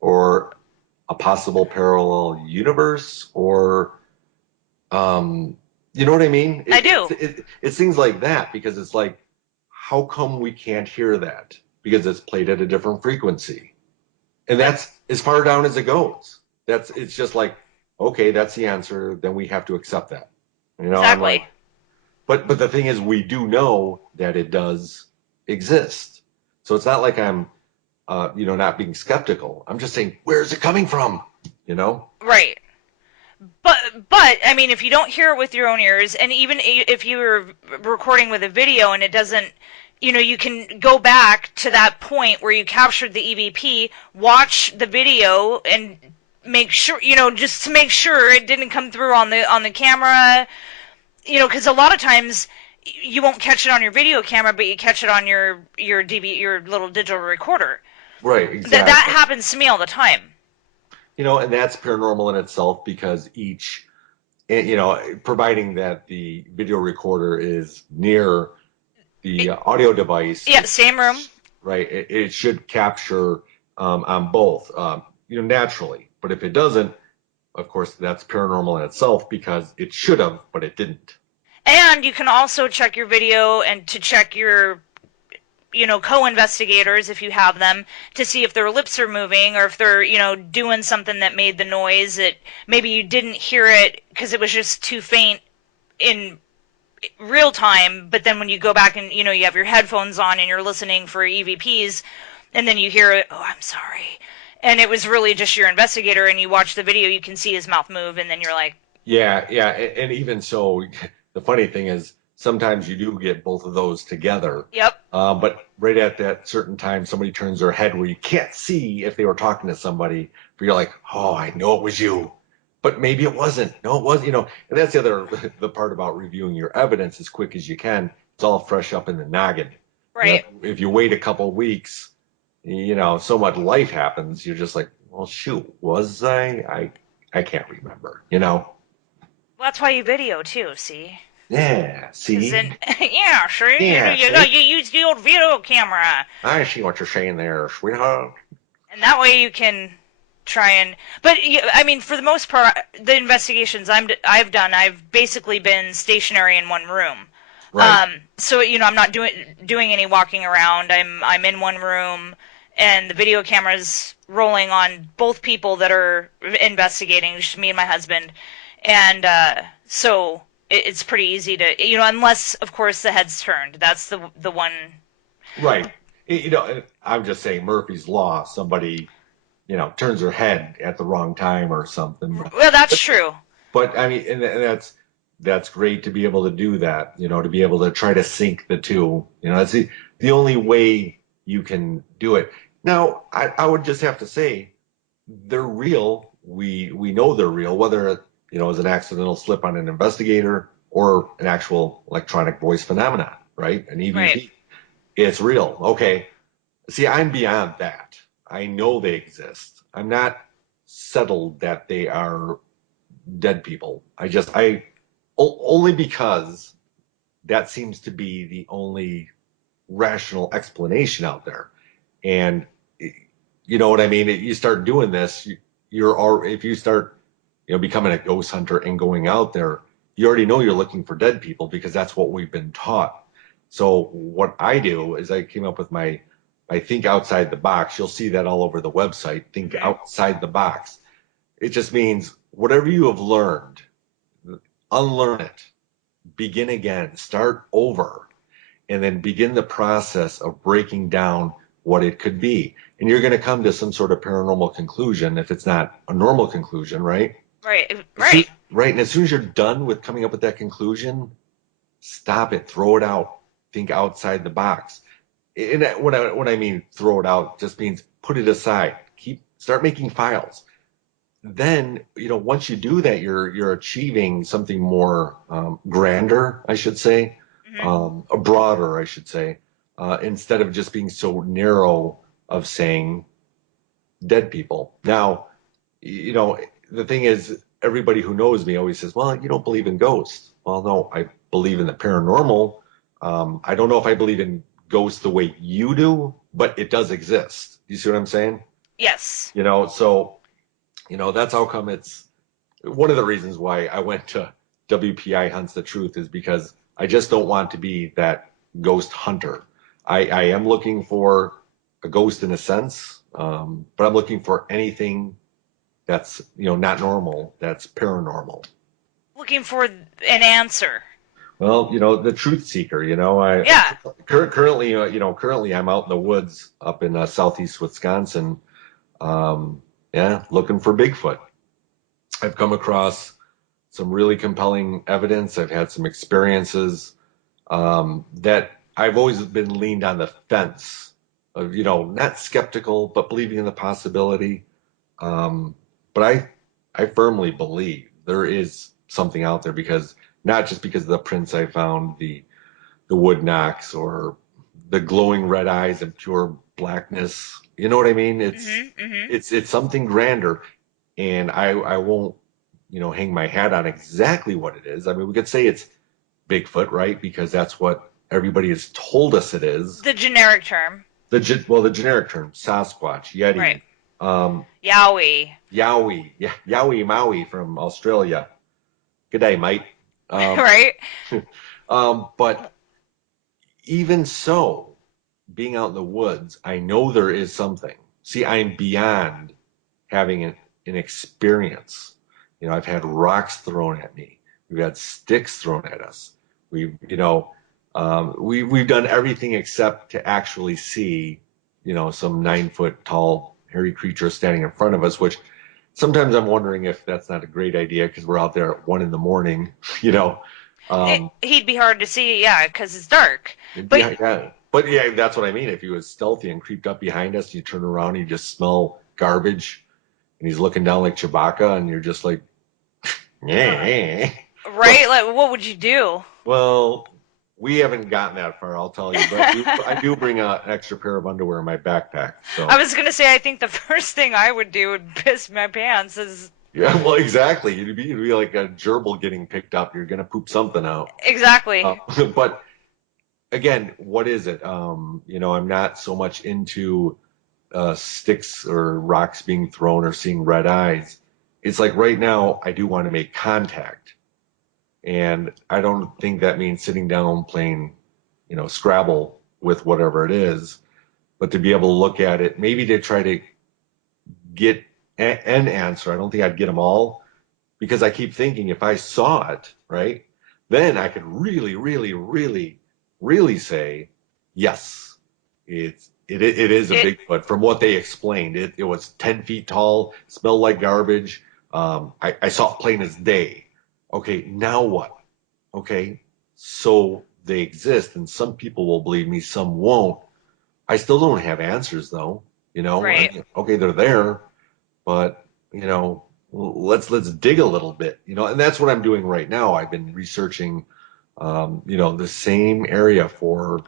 or a possible parallel universe, or you know what I mean? I do. It's things like that, because it's like, how come we can't hear that? Because it's played at a different frequency. And But that's as far down as it goes. It's just like, okay, that's the answer, then we have to accept that. I'm exactly. like, but the thing is, we do know that it does exist. So it's not like I'm not being skeptical. I'm just saying, where's it coming from? You know? Right. But I mean, if you don't hear it with your own ears, and even if you're recording with a video and it doesn't, you can go back to that point where you captured the EVP, watch the video, and make sure, just to make sure it didn't come through on the camera. Because a lot of times you won't catch it on your video camera, but you catch it on your your little digital recorder. Right, That exactly. happens to me all the time. And that's paranormal in itself, because providing that the video recorder is near the audio device, Yeah, same room. right, it should capture on both, naturally. But if it doesn't, of course, that's paranormal in itself, because it should have, but it didn't. And you can also check your video and to check your co-investigators if you have them, to see if their lips are moving, or if they're doing something that made the noise that maybe you didn't hear it because it was just too faint in real time, but then when you go back and you have your headphones on and you're listening for EVPs, and then you hear it, oh, I'm sorry, and it was really just your investigator, and you watch the video, you can see his mouth move, and then you're like, Yeah, yeah, and even so, the funny thing is, sometimes you do get both of those together. yep. But right at that certain time, somebody turns their head where you can't see if they were talking to somebody, but you're like, oh, I know it was you. But maybe it wasn't. No, it was, and that's the part about reviewing your evidence as quick as you can. It's all fresh up in the noggin. Right. If you wait a couple of weeks, so much life happens. You're just like, well, shoot, was I? I can't remember, Well, that's why you video too, see. Yeah, Because see? then, yeah, sure, Yeah, see? you use the old video camera, I see what you're saying there, sweetheart. and that way you can try and. But I mean, for the most part, the investigations I've done, I've basically been stationary in one room. Right. So I'm not doing any walking around. I'm in one room, and the video camera's rolling on both people that are investigating, just me and my husband, and so it's pretty easy to unless of course the head's turned. That's the one. Right. I'm just saying Murphy's Law. Somebody, turns their head at the wrong time or something. Well, that's true. But I mean, and that's great to be able to do that. To be able to try to sync the two. That's the only way you can do it. Now, I would just have to say, they're real. We know they're real, whether it is an accidental slip on an investigator or an actual electronic voice phenomenon, right? An Right. EVP. It's real. Okay. See, I'm beyond that. I know they exist. I'm not settled that they are dead people. Only because that seems to be the only rational explanation out there. And you know what I mean? You start doing this, if you start, becoming a ghost hunter and going out there, you already know you're looking for dead people, because that's what we've been taught. So what I do is I came up with I think outside the box. You'll see that all over the website. Think Mm-hmm. outside the box. It just means whatever you have learned, unlearn it, begin again, start over, and then begin the process of breaking down what it could be. And you're going to come to some sort of paranormal conclusion if it's not a normal conclusion, right? Right. Right. Right. And as soon as you're done with coming up with that conclusion, stop it, throw it out, think outside the box. And when I mean throw it out, just means put it aside. Start making files. Then, once you do that, you're achieving something more grander, I should say, Mm-hmm. broader, I should say, instead of just being so narrow of saying dead people. Now, the thing is, everybody who knows me always says, well, you don't believe in ghosts. Well, no, I believe in the paranormal. I don't know if I believe in ghosts the way you do, but it does exist. You see what I'm saying? Yes. So That's how come it's one of the reasons why I went to WPI Hunts the Truth is because I just don't want to be that ghost hunter. I am looking for a ghost in a sense, but I'm looking for anything that's, not normal, that's paranormal. Looking for an answer. Well, the truth seeker, I Yeah. currently, currently I'm out in the woods up in southeast Wisconsin, yeah, looking for Bigfoot. I've come across some really compelling evidence. I've had some experiences that I've always been leaned on the fence of, not skeptical, but believing in the possibility. But I firmly believe there is something out there because not just because of the prints I found, the wood knocks or the glowing red eyes and pure blackness. You know what I mean? It's Mhm. Mhm. it's it's something grander, and I won't hang my hat on exactly what it is. I mean, we could say it's Bigfoot, right? Because that's what everybody has told us it is. The generic term. The generic term, Sasquatch, Right. Yeti, um, Yowie. Yowie, yeah, Yowie Maui from Australia. Good day, mate. Um, Right? but even so, being out in the woods, I know there is something. See, I'm beyond having an experience. I've had rocks thrown at me. We've had sticks thrown at us. We've done everything except to actually see, some 9 foot tall hairy creature standing in front of us. Which sometimes I'm wondering if that's not a great idea because we're out there at 1 in the morning. You know, He'd be hard to see, yeah, because it's dark. But yeah, but yeah, that's what I mean. If he was stealthy and creeped up behind us, you turn around, and you just smell garbage, and he's looking down like Chewbacca, and you're just like, yeah. But right, like what would you do? well, we haven't gotten that far, I'll tell you. But I do bring an extra pair of underwear in my backpack. I So was gonna say I think the first thing I would do would piss my pants. Is yeah, well, exactly. It'd be like a gerbil getting picked up. You're gonna poop something out. exactly. But again, what is it? I'm not so much into sticks or rocks being thrown or seeing red eyes. It's like right now, I do want to make contact. And I don't think that means sitting down playing, Scrabble with whatever it is, but to be able to look at it, maybe to try to get an answer. I don't think I'd get them all because I keep thinking if I saw it, right, then I could really, really, really, really say, yes, it is a It Bigfoot. From what they explained, it was 10 feet tall, smelled like garbage. I saw it plain as day. Okay, now what? Okay, so they exist, and some people will believe me, some won't. I still don't have answers, though. I right. mean, okay, they're there, but you know, let's dig a little bit. And that's what I'm doing right now. I've been researching, the same area for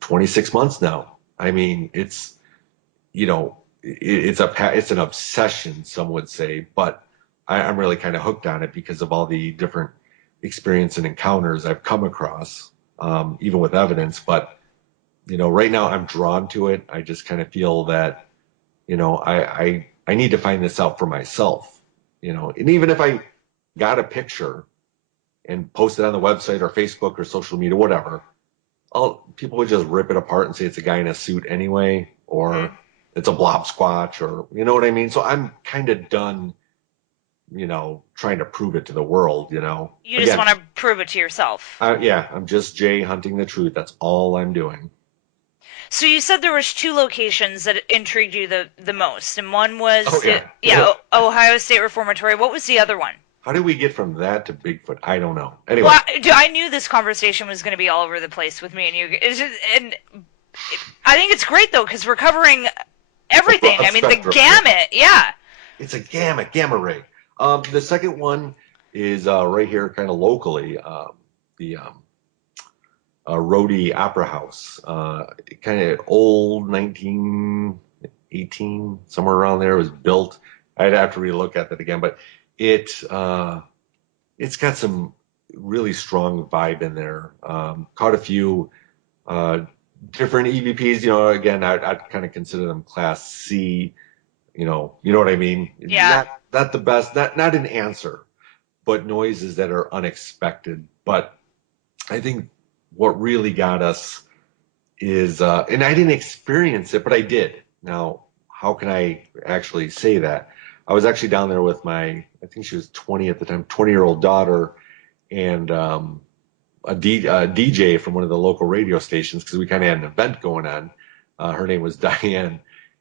26 months now. I mean, it's an obsession, some would say, but I'm really kind of hooked on it because of all the different experience and encounters I've come across, even with evidence. But right now I'm drawn to it. I just kind of feel that I need to find this out for myself. And even if I got a picture and post it on the website or Facebook or social media, whatever, people would just rip it apart and say it's a guy in a suit anyway, or Mm. it's a blob squatch, or you know what I mean? So I'm kind of done, trying to prove it to the world, You just Again, want to prove it to yourself. yeah, I'm just Jay hunting the truth. That's all I'm doing. So you said there was two locations that intrigued you the most, and one Oh was yeah. yeah, Ohio State Reformatory. What was the other one? How did we get from that to Bigfoot? I don't know. Well, Anyway, I knew this conversation was going to be all over the place with me and you. And I think it's great though because we're covering everything. a I mean, the spectrum. Yeah. gamut. Yeah. It's a gamma ray. The second one is right here, kind of locally, the Rhodey Opera House, kind of old 1918, somewhere around there. It was built. I'd have to relook at that again, but it's got some really strong vibe in there. Caught a few uh, different EVPs. Again, I'd kind of consider them Class C. You know what I mean? Yeah. not the best, not an answer, but noises that are unexpected. But I think what really got us is, and I didn't experience it, but I did. Now, how can I actually say that? I was actually down there with I think she was 20 at the time, 20-year-old daughter, and a DJ from one of the local radio stations because we kind of had an event going on. Her name was Diane,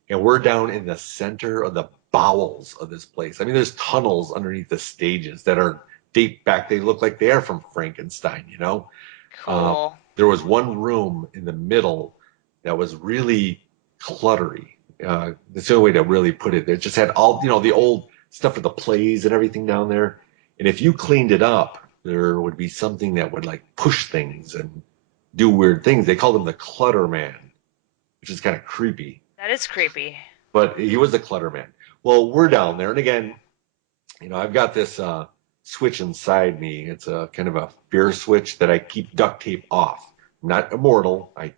and we're down in the center of the bowels of this place. I mean, there's tunnels underneath the stages that are date back. They look like they are from Frankenstein, you know? Cool. There was one room in the middle that was really cluttery. That's the only way to really put it. It just had all, the old stuff of the plays and everything down there. And if you cleaned it up, there would be something that would like push things and do weird things. They called him the Clutter Man, which is kind of creepy. That is creepy. But he was the Clutter Man. Well, we're down there, and again, I've got this switch inside me. It's a kind of a fear switch that I keep duct tape off. I'm not immortal. I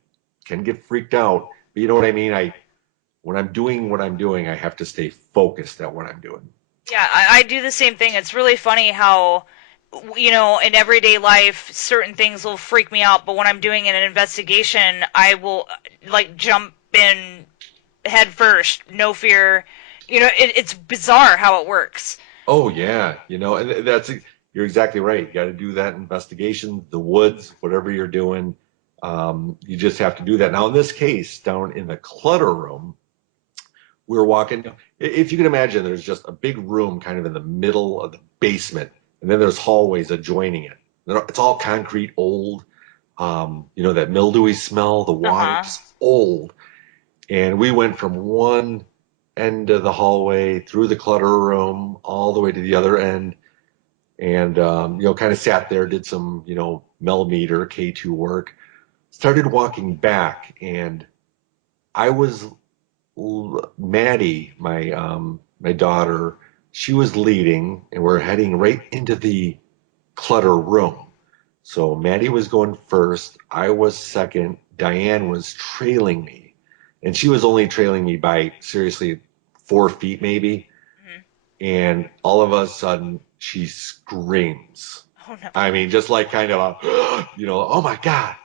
can get freaked out, but you know what I mean? When I'm doing what I'm doing, I have to stay focused at what I'm doing. Yeah, I do the same thing. It's really funny how, in everyday life, certain things will freak me out, but when I'm doing an investigation, I will, like, jump in head first, no fear. It's bizarre how it works. Oh yeah, and you're exactly right. You got to do that investigation, the woods, whatever you're doing. You just have to do that. Now, in this case, down in the clutter room, we were walking. If you can imagine, there's just a big room kind of in the middle of the basement, and then there's hallways adjoining it. It's all concrete, old. That mildewy smell, the water, Uh-huh. just old. And we went from one end of the hallway through the clutter room all the way to the other end, and kind of sat there, did some millimeter K2 work, started walking back, and I was Maddie, my daughter, she was leading, and we're heading right into the clutter room. So Maddie was going first, I was second, Diane was trailing me, and she was only trailing me by seriously 4 feet maybe. Hmm. And all of a sudden she screams. Oh no. I mean, just like kind of a, oh my God.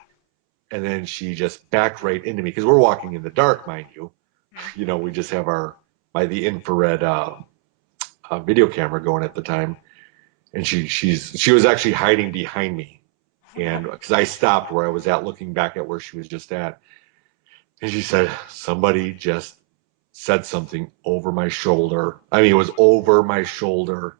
And then she just backed right into me because we're walking in the dark, mind you. Hmm. We just have by the infrared video camera going at the time. And she was actually hiding behind me. Oh no. And because I stopped where I was at, looking back at where she was just at. And she said, somebody just said something over my shoulder. I mean, it was over my shoulder.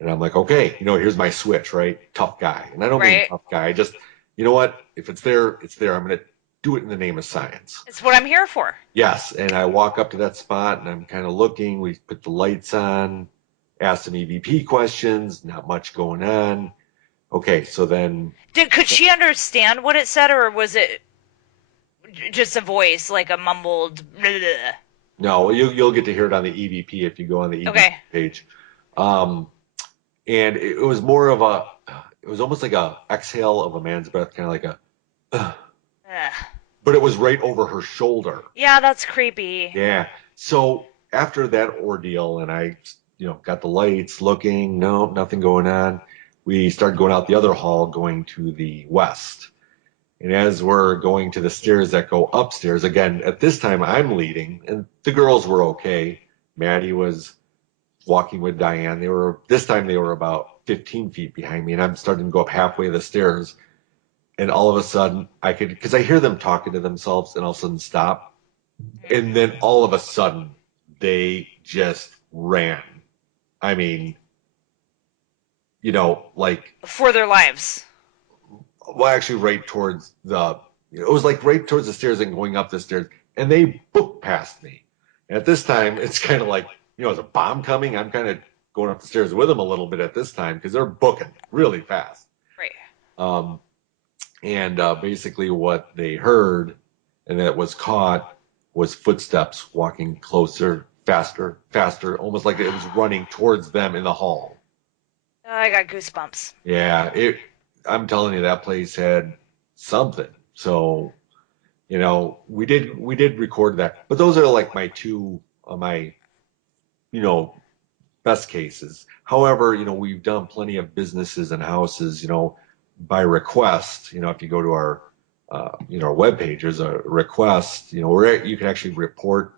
And I'm like, okay, here's my switch, right? Tough guy. And I don't mean Right. tough guy. I just, you know what? If it's there, it's there. I'm going to do it in the name of science. It's what I'm here for. Yes. And I walk up to that spot and I'm kind of looking. We put the lights on, ask some EVP questions, not much going on. Okay. So then, Could she understand what it said, or was it just a voice, like a mumbled? Blah, blah? no, you'll get to hear it on the EVP if you go on the EVP Okay. page. Um, and it was more of it was almost like a exhale of a man's breath, kind of like a, Ugh. but it was right over her shoulder. Yeah, that's creepy. Yeah. So after that ordeal, and I, got the lights looking, no, nothing going on. We started going out the other hall, going to the west. And as we're going to the stairs that go upstairs, again, at this time I'm leading, and the girls were okay. Maddie was walking with Diane. This time they were about 15 feet behind me, and I'm starting to go up halfway the stairs. And all of a sudden because I hear them talking to themselves, and all of a sudden stop. And then all of a sudden they just ran. I mean, like, For their lives. well, actually right towards it was like right towards the stairs and going up the stairs, and they booked past me. And at this time, it's kind of like, is a bomb coming? I'm kind of going up the stairs with them a little bit at this time because they're booking really fast. Right. And basically what they heard and that was caught was footsteps walking closer, faster, faster, almost like it was running towards them in the hall. I got goosebumps. Yeah, I'm telling you, that place had something. So, we did record that. But those are like my two, my, best cases. However, we've done plenty of businesses and houses, by request. If you go to our web page, there's a request, where you can actually report,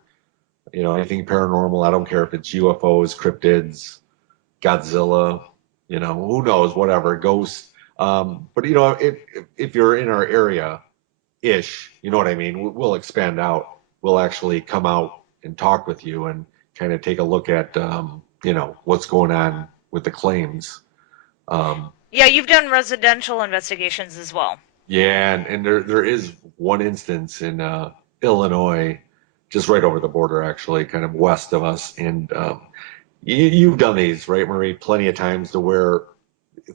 anything paranormal. I don't care if it's UFOs, cryptids, Godzilla, who knows, whatever, ghosts. But if you're in our area ish, you know what I mean, we'll expand out. We'll actually come out and talk with you and kind of take a look at, what's going on with the claims. Um, Yeah, you've done residential investigations as well. yeah, and there is one instance in Illinois, just right over the border, actually, kind of west of us. And you've done these, right, Marie, plenty of times to where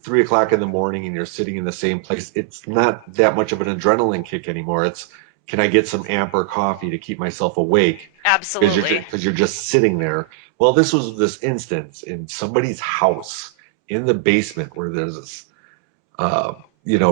3 o'clock in the morning and you're sitting in the same place. It's not that much of an adrenaline kick anymore. It's, can I get some amper coffee to keep myself awake? Absolutely. Because you're just sitting there. Well, this was this instance in somebody's house in the basement where there's this,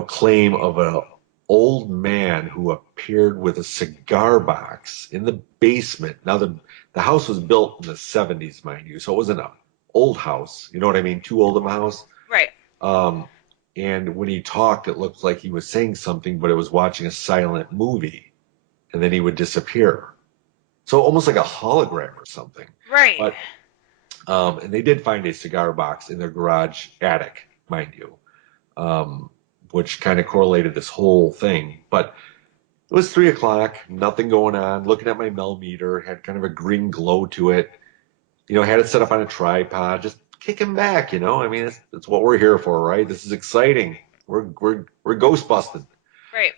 claim of an old man who appeared with a cigar box in the basement. Now, the house was built in the 70s, mind you, so it wasn't an old house. You know what I mean? Too old of a house. Right. Um, and when he talked, it looked like he was saying something, but it was watching a silent movie, and then he would disappear. So almost like a hologram or something. Right. But and they did find a cigar box in their garage attic, mind you, which kind of correlated this whole thing. But it was 3 o'clock, nothing going on. Looking at my millimeter, had kind of a green glow to it. Had it set up on a tripod, just kicking back. I mean, it's what we're here for, right? This is exciting. We're ghost busting. Right.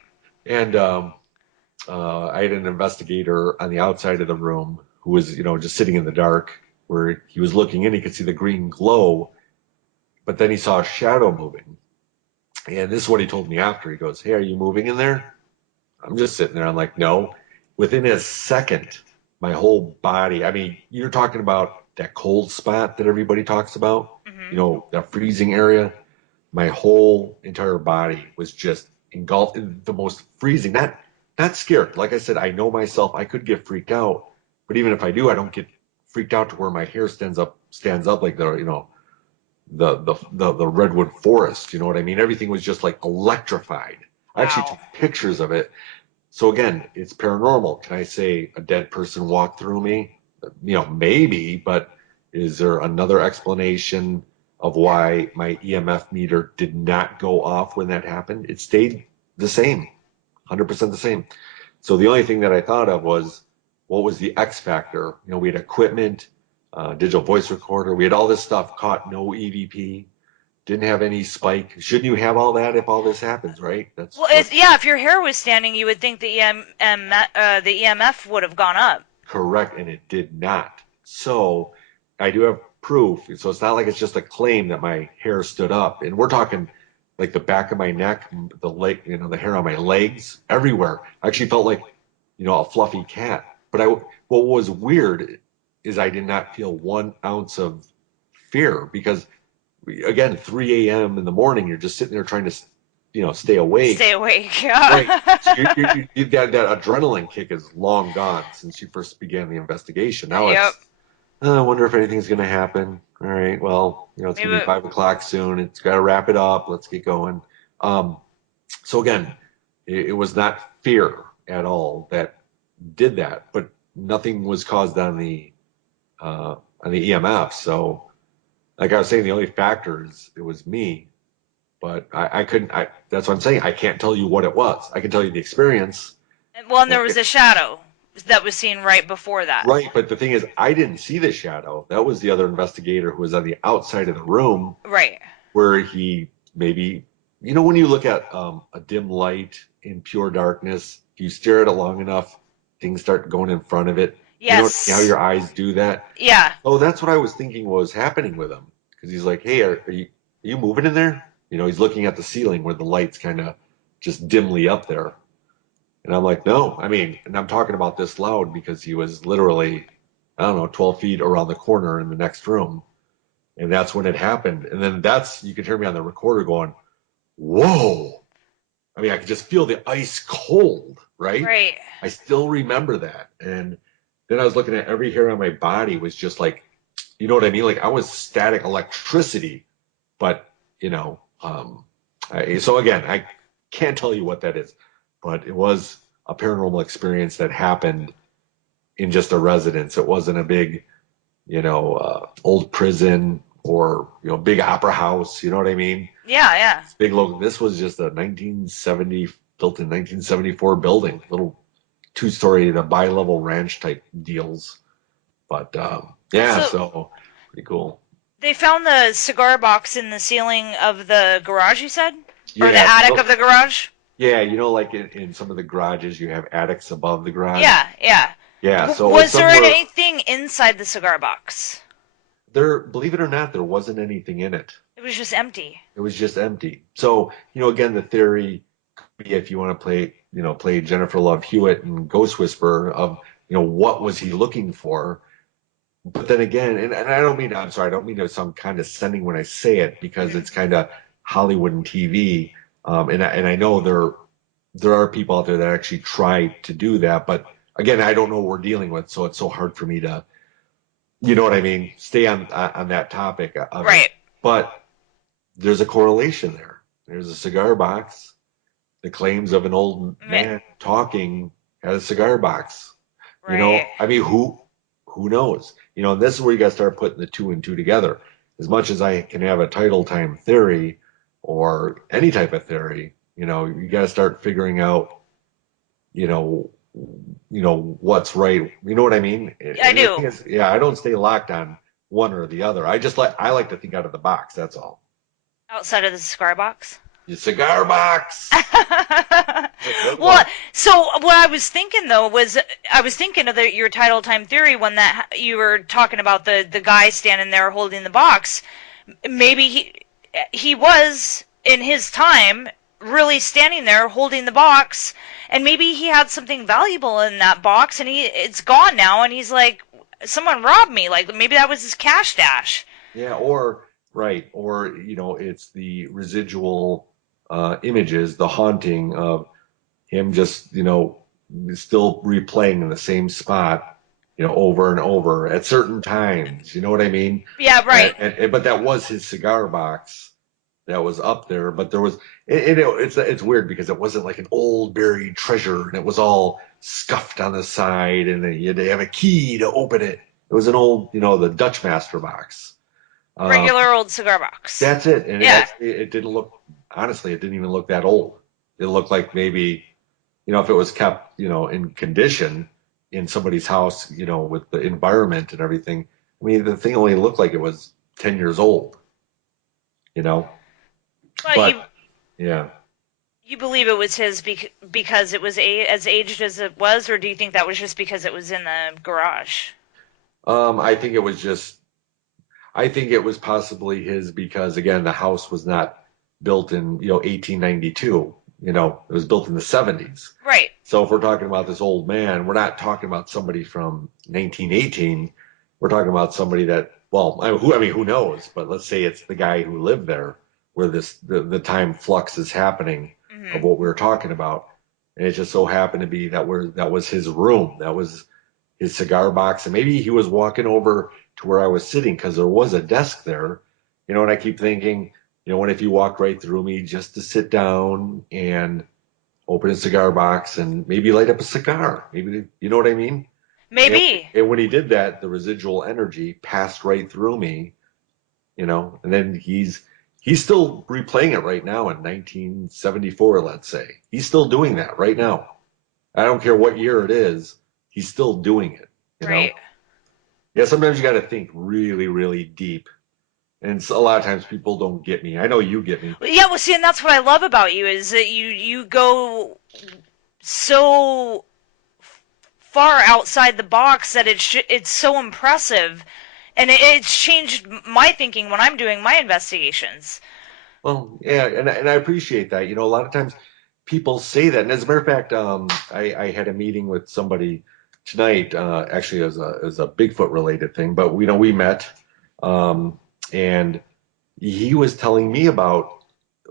And I had an investigator on the outside of the room who was, just sitting in the dark, where he was looking in. He could see the green glow, but then he saw a shadow moving. And this is what he told me after. He goes, "Hey, are you moving in there?" I'm just sitting there. I'm like, "No." Within a second, my whole body, I mean, you're talking about that cold spot that everybody talks about, Hmm. that freezing area. My whole entire body was just engulfed in the most freezing, not scared. Like I said, I know myself, I could get freaked out, but even if I do, I don't get freaked out to where my hair stands up like the redwood forest. You know what I mean? Everything was just like electrified. I actually Wow. took pictures of it. So again, it's paranormal. Can I say a dead person walked through me? Maybe, but is there another explanation of why my EMF meter did not go off when that happened? It stayed the same, 100% the same. So the only thing that I thought of was, what was the X factor? We had equipment, digital voice recorder. We had all this stuff, caught no EVP, didn't have any spike. Shouldn't you have all that if all this happens, right? That's Well, what. yeah, if your hair was standing, you would think the EMF would have gone up. Correct, and it did not. So I do have proof. So it's not like it's just a claim that my hair stood up. And we're talking like the back of my neck, the leg, the hair on my legs, everywhere. I actually felt like, a fluffy cat. But what was weird is I did not feel 1 ounce of fear because, again, 3 a.m. in the morning, you're just sitting there trying to, stay awake. Stay awake. Right. Yeah. So you've got that adrenaline kick is long gone since you first began the investigation. Now Yep. it's, I wonder if anything's going to happen. All right. Well, it's going to be Maybe. 5 o'clock soon. It's got to wrap it up. Let's get going. Um, so again, it was not fear at all that did that, but nothing was caused on the EMF. So, like I was saying, the only factor is it was me, but I couldn't. That's what I'm saying. I can't tell you what it was. I can tell you the experience. Well, and there was a shadow that was seen right before that. Right, but the thing is, I didn't see the shadow. That was the other investigator who was on the outside of the room, Right. where he maybe, when you look at a dim light in pure darkness, if you stare at it long enough, things start going in front of it. How Yes. your eyes do that? Yeah. Oh, that's what I was thinking was happening with him. Because he's like, "Hey, are you moving in there?" He's looking at the ceiling where the light's kind of just dimly up there. And I'm like, "No." I mean, and I'm talking about this loud because he was literally, I don't know, 12 feet around the corner in the next room. And that's when it happened. And then you could hear me on the recorder going, "Whoa." I mean, I could just feel the ice cold, right? Right. I still remember that. And then I was looking at every hair on my body was just like you know what I mean? Like I was static electricity, but you know, so again, I can't tell you what that is, but it was a paranormal experience that happened in just a residence. It wasn't a big, old prison or, big opera house. You know what I mean? Yeah, yeah. It's big local. This was just a 1970, built in 1974 building, little two-story, the bi-level ranch type deals. But yeah, So so pretty cool. they found the cigar box in the ceiling of the garage, you said? Or the Yeah, attic of the garage? yeah, like in some of the garages, you have attics above the garage. Yeah, yeah. Yeah, so it's Was there somewhere anything inside the cigar box? there, believe it or not, there wasn't anything in it. It was just empty. It was just empty. So, again, the theory could be if you want to play Jennifer Love Hewitt and Ghost Whisperer of, what was he looking for? But then again, and I don't mean, I'm sorry, I don't mean to sound condescending when I say it because Hmm. it's kind of Hollywood and TV. And I know there are people out there that actually try to do that, but again, I don't know what we're dealing with, so it's so hard for me to, you know what I mean, stay on that topic of it. Right, But there's a correlation there. There's a cigar box. The claims of an old man talking at a cigar box. right. I mean, who knows? And this is where you got to start putting the two and two together. As much as I can have a title time theory or any type of theory, you got to start figuring out, you know, what's right. You know what I mean? I And the thing do. is, yeah, I don't stay locked on one or the other. I like to think out of the box. That's all. Outside of the cigar box. Your cigar box. Good Well, one. so what I was thinking though was I was thinking of your title time theory when that you were talking about the guy standing there holding the box. Maybe he was in his time really standing there holding the box, and maybe he had something valuable in that box and it's gone now and he's like, someone robbed me. Like maybe that was his cash stash. Yeah, or right, or it's the residual images, the haunting of him just still replaying in the same spot, over and over at certain times. You know what I mean? Yeah, right. But that was his cigar box that was up there. But there was, it's weird because it wasn't like an old buried treasure, and it was all scuffed on the side, and then you had to have a key to open it. It was an old, the Dutch master box. Um, Regular old cigar box. that's it. And Yeah. it didn't look, honestly, it didn't even look that old. It looked like maybe, if it was kept, in condition in somebody's house, with the environment and everything. I mean, the thing only looked like it was 10 years old, you know? But But yeah, you believe it was his because it was as aged as it was, or do you think that was just because it was in the garage? I think it was just, I think it was possibly his because, again, the house was not built in, 1892. It was built in the 70s. Right. So if we're talking about this old man, we're not talking about somebody from 1918. We're talking about somebody that, well, who knows? But let's say it's the guy who lived there, where the time flux is happening of Hmm. what we were talking about, and it just so happened to be that was his room, that was his cigar box, and maybe he was walking over to where I was sitting because there was a desk there, and I keep thinking, what if you walked right through me just to sit down and open a cigar box and maybe light up a cigar. Maybe, you know what I mean? And, Maybe. and when he did that, the residual energy passed right through me, and then he's still replaying it right now in 1974, let's say. He's still doing that right now. I don't care what year it is, he's still doing it. Right. Yeah, sometimes you got to think really, really deep. And a lot of times people don't get me. I know you get me. Yeah. Well, see, and that's what I love about you is that you go so far outside the box that it's so impressive, and it's changed my thinking when I'm doing my investigations. Well, yeah, and I appreciate that. A lot of times people say that, and as a matter of fact, I had a meeting with somebody tonight, actually as a Bigfoot related thing, but we met, um, and he was telling me about.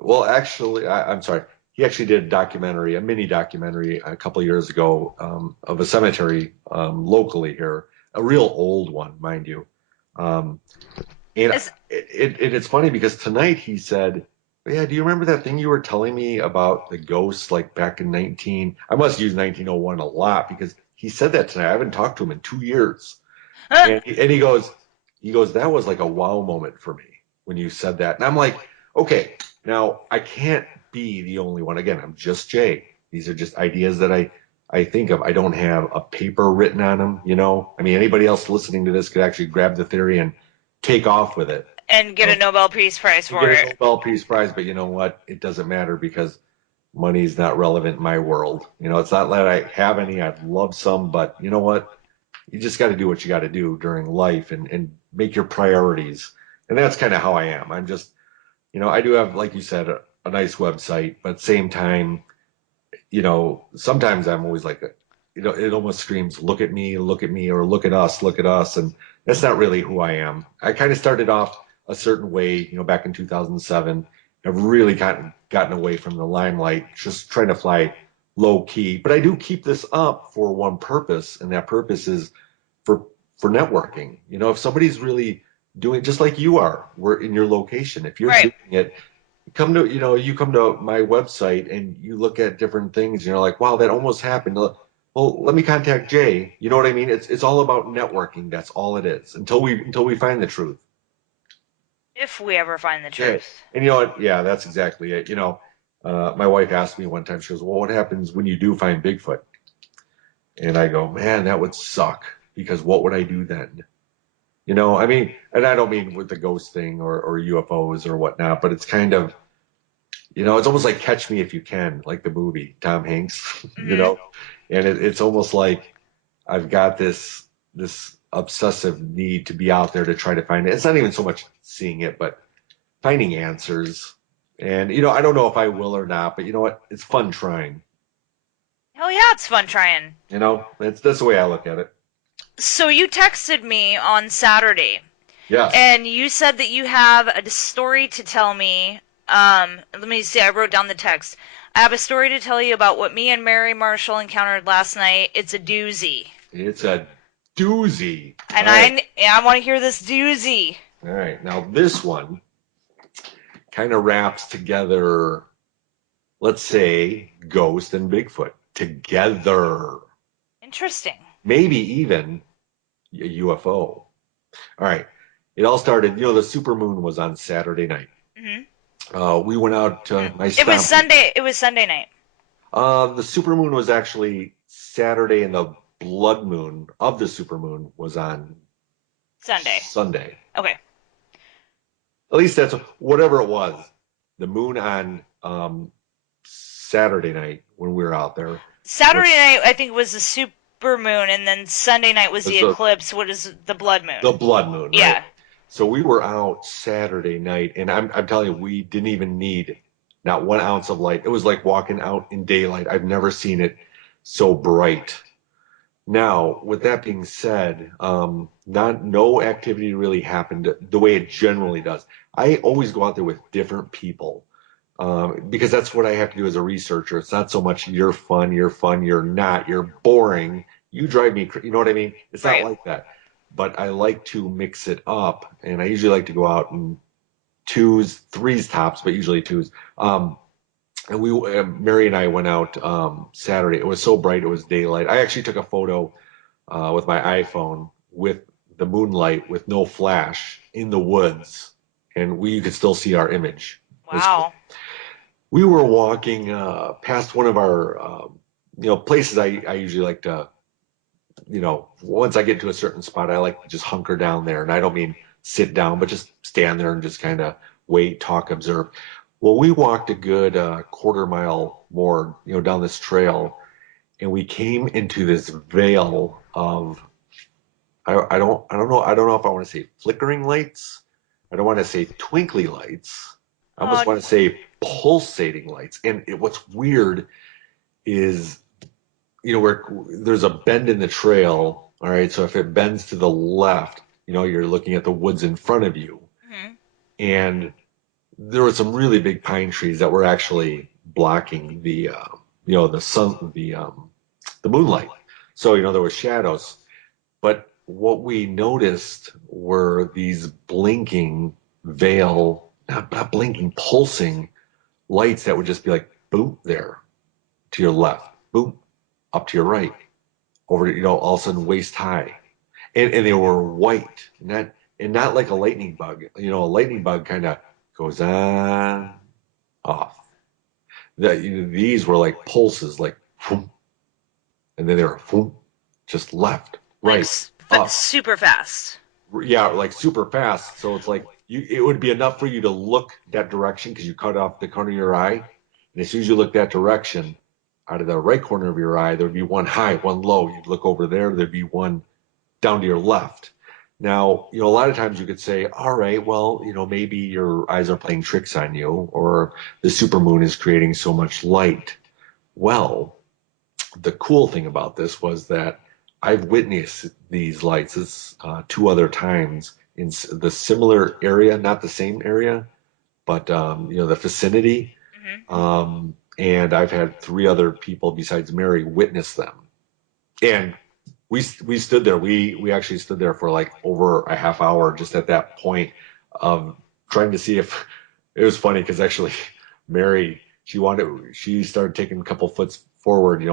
Well, actually, I'm sorry. He actually did a mini documentary a couple of years ago, of a cemetery locally here, a real old one, mind you. Um, and Is it's funny because tonight he said, "Yeah, do you remember that thing you were telling me about the ghosts like back in 19?" I must use 1901 a lot because he said that tonight. I haven't talked to him in 2 years, and he goes, that was like a wow moment for me when you said that. And I'm like, okay, now I can't be the only one. Again, I'm just Jay. These are just ideas that I think of. I don't have a paper written on them, you know? I mean, anybody else listening to this could actually grab the theory and take off with it. and get a Nobel Peace Prize You for get a it. Nobel Peace Prize, but you know what? It doesn't matter because money's not relevant in my world. You know, it's not that I have any. I'd love some, but you know what? You just got to do what you got to do during life and make your priorities. And that's kind of how I am. I'm just, you know, I do have, like you said, a nice website, but at the same time, you know, sometimes I'm always like, you know, it almost screams, look at me, or look at us, look at us. And that's not really who I am. I kind of started off a certain way, you know, back in 2007. I've really gotten away from the limelight, just trying to fly low key. But I do keep this up for one purpose, and that purpose is for for networking. You know, if somebody's really doing just like you are, we're in your location. If you're Right. doing it, come to you come to my website and you look at different things and you're like, wow, that almost happened. Well, let me contact Jay. You know what I mean? It's all about networking. That's all it is until we find the truth. If we ever find the Yeah. truth. And you know what? Yeah, that's exactly it. You know, my wife asked me one time, she goes, well, what happens when you do find Bigfoot? And I go, man, that would suck because what would I do then? You know, I mean, and I don't mean with the ghost thing or UFOs or whatnot, but it's kind of, you know, it's almost like Catch Me If You Can, like the movie, Tom Hanks, you Hmm. know, and it's almost like I've got this obsessive need to be out there to try to find it. It's not even so much seeing it, but finding answers. And you know, I don't know if I will or not, but you know what? It's fun trying. Hell yeah, it's fun trying. You know, that's the way I look at it. So you texted me on Saturday, Yes. and you said that you have a story to tell me. Let me see. I wrote down the text. I have a story to tell you about what me and Mary Marshall encountered last night. It's a doozy, It's a doozy. and All right. I want to hear this doozy. All right. Now this one kind of wraps together, let's say, Ghost and Bigfoot together. Interesting. Maybe even a UFO. All right. It all started, you know, the supermoon was on Saturday night. Hmm. We went out to my It was stop. Sunday. It was Sunday night. The supermoon was actually Saturday, and the blood moon of the supermoon was on Sunday. Sunday. Okay. At least that's whatever it was. The moon on Saturday night when we were out there Saturday was night, I think, was the super moon, and then Sunday night was the the eclipse. What is the blood the moon? blood moon, right? Yeah. So we were out Saturday night, and I'm telling you, we didn't even need not 1 ounce of light. It was like walking out in daylight. I've never seen it so bright. Now, with that being said, not no activity really happened the way it generally does. I always go out there with different people because that's what I have to do as a researcher. It's not so much you're fun, you're not, you're boring, you drive me, you know what I mean? It's not Right. like that. But I like to mix it up, and I usually like to go out in twos, threes tops, but usually twos. And Mary and I went out Saturday. It was so bright, it was daylight. I actually took a photo with my iPhone with the moonlight with no flash in the woods, and you could still see our image. It was cool. Wow. We were walking past one of our you know places I usually like to you know once I get to a certain spot I like to just hunker down there, and I don't mean sit down but just stand there and just kind of wait, talk, observe. Well, we walked a good quarter mile more, you know, down this trail, and we came into this veil of I don't know if I want to say flickering lights. I don't want to say twinkly lights. I almost Oh, want to say pulsating lights. And what's weird is, you know, where there's a bend in the trail. All right, so if it bends to the left, you know, you're looking at the woods in front of you, mhm. and there were some really big pine trees that were actually blocking the, you know, the sun, the moonlight. So you know there was shadows. But what we noticed were these blinking veil, not blinking, pulsing lights that would just be like, boom, there to your left, boom, up to your right, over, all of a sudden waist high. And they were white, not like a lightning bug. A lightning bug kind of goes on, off. These were like pulses, like, whoom, and then they were, whoom, just left, Like right, up. super fast. Yeah, like super fast. So it's like it would be enough for you to look that direction because you cut off the corner of your eye. And as soon as you look that direction, out of the right corner of your eye, there would be one high, one low. You'd look over there, there'd be one down to your left. Now, a lot of times you could say, all right, well, maybe your eyes are playing tricks on you, or the supermoon is creating so much light. Well, the cool thing about this was that I've witnessed these lights two other times in the similar area, not the same area, but the vicinity. Hmm. And I've had three other people besides Mary witness them. And we stood there. We actually stood there for like over a half hour just at that point of trying to see if it was funny because actually Mary she started taking a couple foot forward,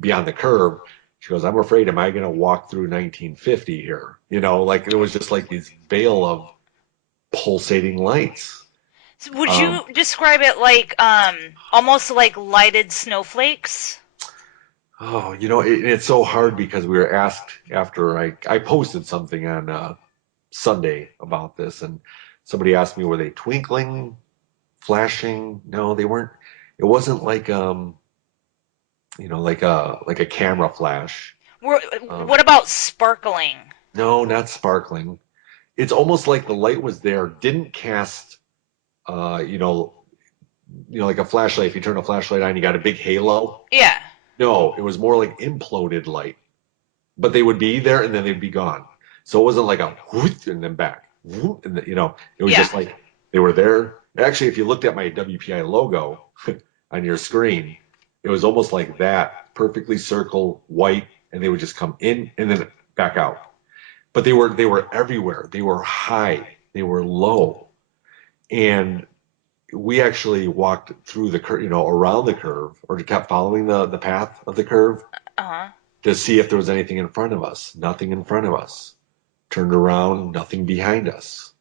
beyond the curve. She goes, I'm afraid, am I going to walk through 1950 here? Like it was just like this veil of pulsating lights. So would Um, you describe it like almost like lighted snowflakes? oh, it's so hard because we were asked after I posted something on Sunday about this, and somebody asked me, were they twinkling, flashing? No, they weren't. It wasn't like like a camera flash. Um, What about sparkling? no, not sparkling. It's almost like the light was there, didn't cast, uh, you know, like a flashlight. If you turn a flashlight on, you got a big halo. Yeah, No, it was more like imploded light, but they would be there and then they'd be gone. So it wasn't like a whoop and then back, whoop, and it was yeah. just like they were there. Actually, if you looked at my WPI logo on your screen, it was almost like that, perfectly circle, white, and they would just come in and then back out. But they were everywhere. They were high, they were low, and we actually walked through the curve, around the curve, or kept following the path of the curve Uh-huh. to see if there was anything in front of us. Nothing in front of us. Turned around, nothing behind us.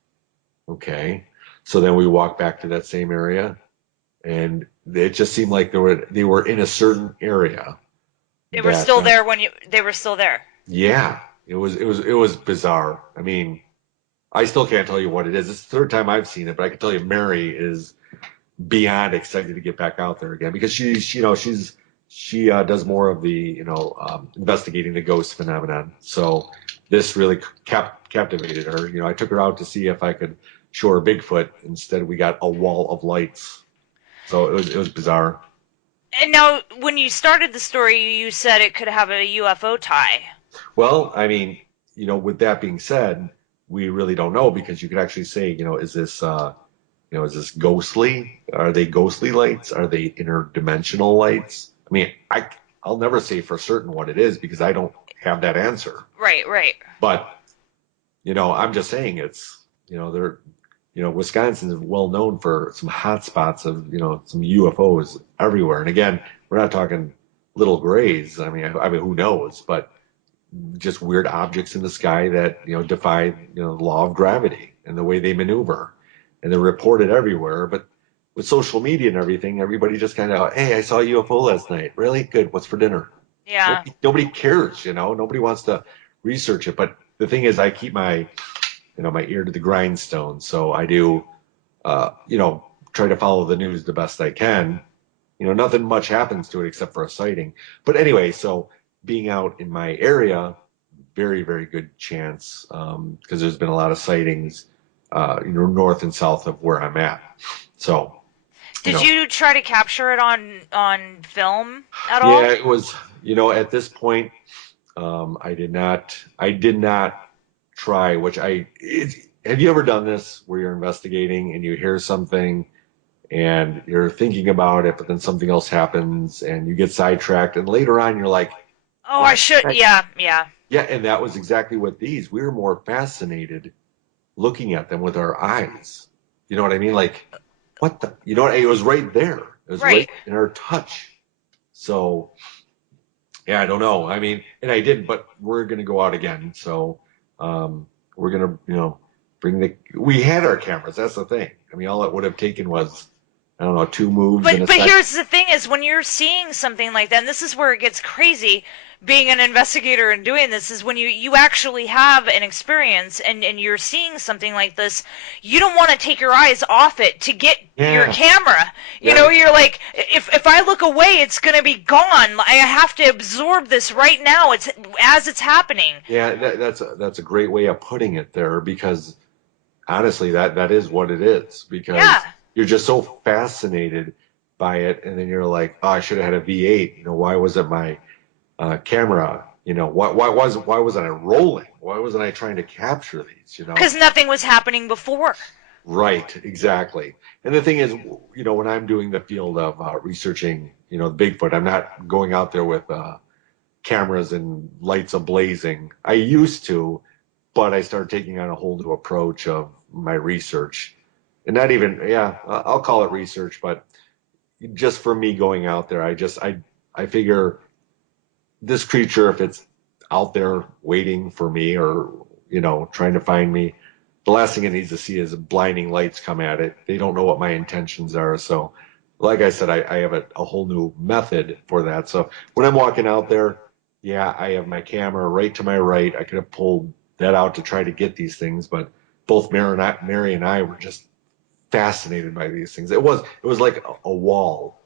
Okay. So then we walked back to that same area, and it just seemed like they were in a certain area They were that still there when you they were still there. yeah, it was bizarre. I mean, I still can't tell you what it is. It's the third time I've seen it, but I can tell you Mary is beyond excited to get back out there again because she does more of the investigating the ghost phenomenon. So this really captivated her. I took her out to see if I could show her Bigfoot. Instead, we got a wall of lights. So it was bizarre. And now, when you started the story, you said it could have a UFO tie. Well, I mean, with that being said, we really don't know because you could actually say, is this ghostly? Are they ghostly lights? Are they interdimensional lights? I mean, I'll never say for certain what it is because I don't have that answer. Right, right. But, I'm just saying Wisconsin is well known for some hot spots of, some UFOs everywhere. And again, we're not talking little grays. I mean, who knows? But just weird objects in the sky that defy the law of gravity and the way they maneuver, and they're reported everywhere. But with social media and everything, everybody just kind of, hey, I saw a UFO last night. Really good. What's for dinner? Yeah. Nobody cares. Nobody wants to research it. But the thing is, I keep my ear to the grindstone. So I do, try to follow the news the best I can. Nothing much happens to it except for a sighting. But anyway, so being out in my area, very, very good chance because there's been a lot of sightings, north and south of where I'm at. So, you Did know, you try to capture it on film at yeah, all? it was, at this point, I did not try, have you ever done this where you're investigating and you hear something and you're thinking about it, but then something else happens and you get sidetracked, and later on you're like, Oh, oh, I should. Yeah, yeah. Yeah, and that was exactly what these. We were more fascinated looking at them with our eyes. You know what I mean? Like, what the? You know what? It was right there. It was right Right. in our touch. So, yeah, I don't know. I mean, and I didn't, but we're gonna go out again. So, we're gonna, bring we had our cameras. That's the thing. I mean, all it would have taken was, I don't know, two moves in a But second. here's the thing: is when you're seeing something like that, and this is where it gets crazy. Being an investigator and doing this is when you actually have an experience and you're seeing something like this, you don't want to take your eyes off it to get your Yeah, camera. You yeah, know, you're like, if I look away, it's gonna be gone. I have to absorb this right now. It's as it's happening. yeah. That's a great way of putting it there because honestly, that is what it is Yeah, because you're just so fascinated by it, and then you're like, oh, I should have had a V8. Why wasn't my camera? Why wasn't I rolling? Why wasn't I trying to capture these? because nothing was happening before. Right, exactly. And the thing is, when I'm doing the field of researching, Bigfoot, I'm not going out there with cameras and lights ablazing. I used to, but I started taking on a whole new approach of my research. And not even, yeah, I'll call it research, but just for me going out there, I figure this creature, if it's out there waiting for me or, trying to find me, the last thing it needs to see is blinding lights come at it. They don't know what my intentions are. So, like I said, I have a whole new method for that. So when I'm walking out there, yeah, I have my camera right to my right. I could have pulled that out to try to get these things, but both Mary and I were just fascinated by these things. It was like a wall,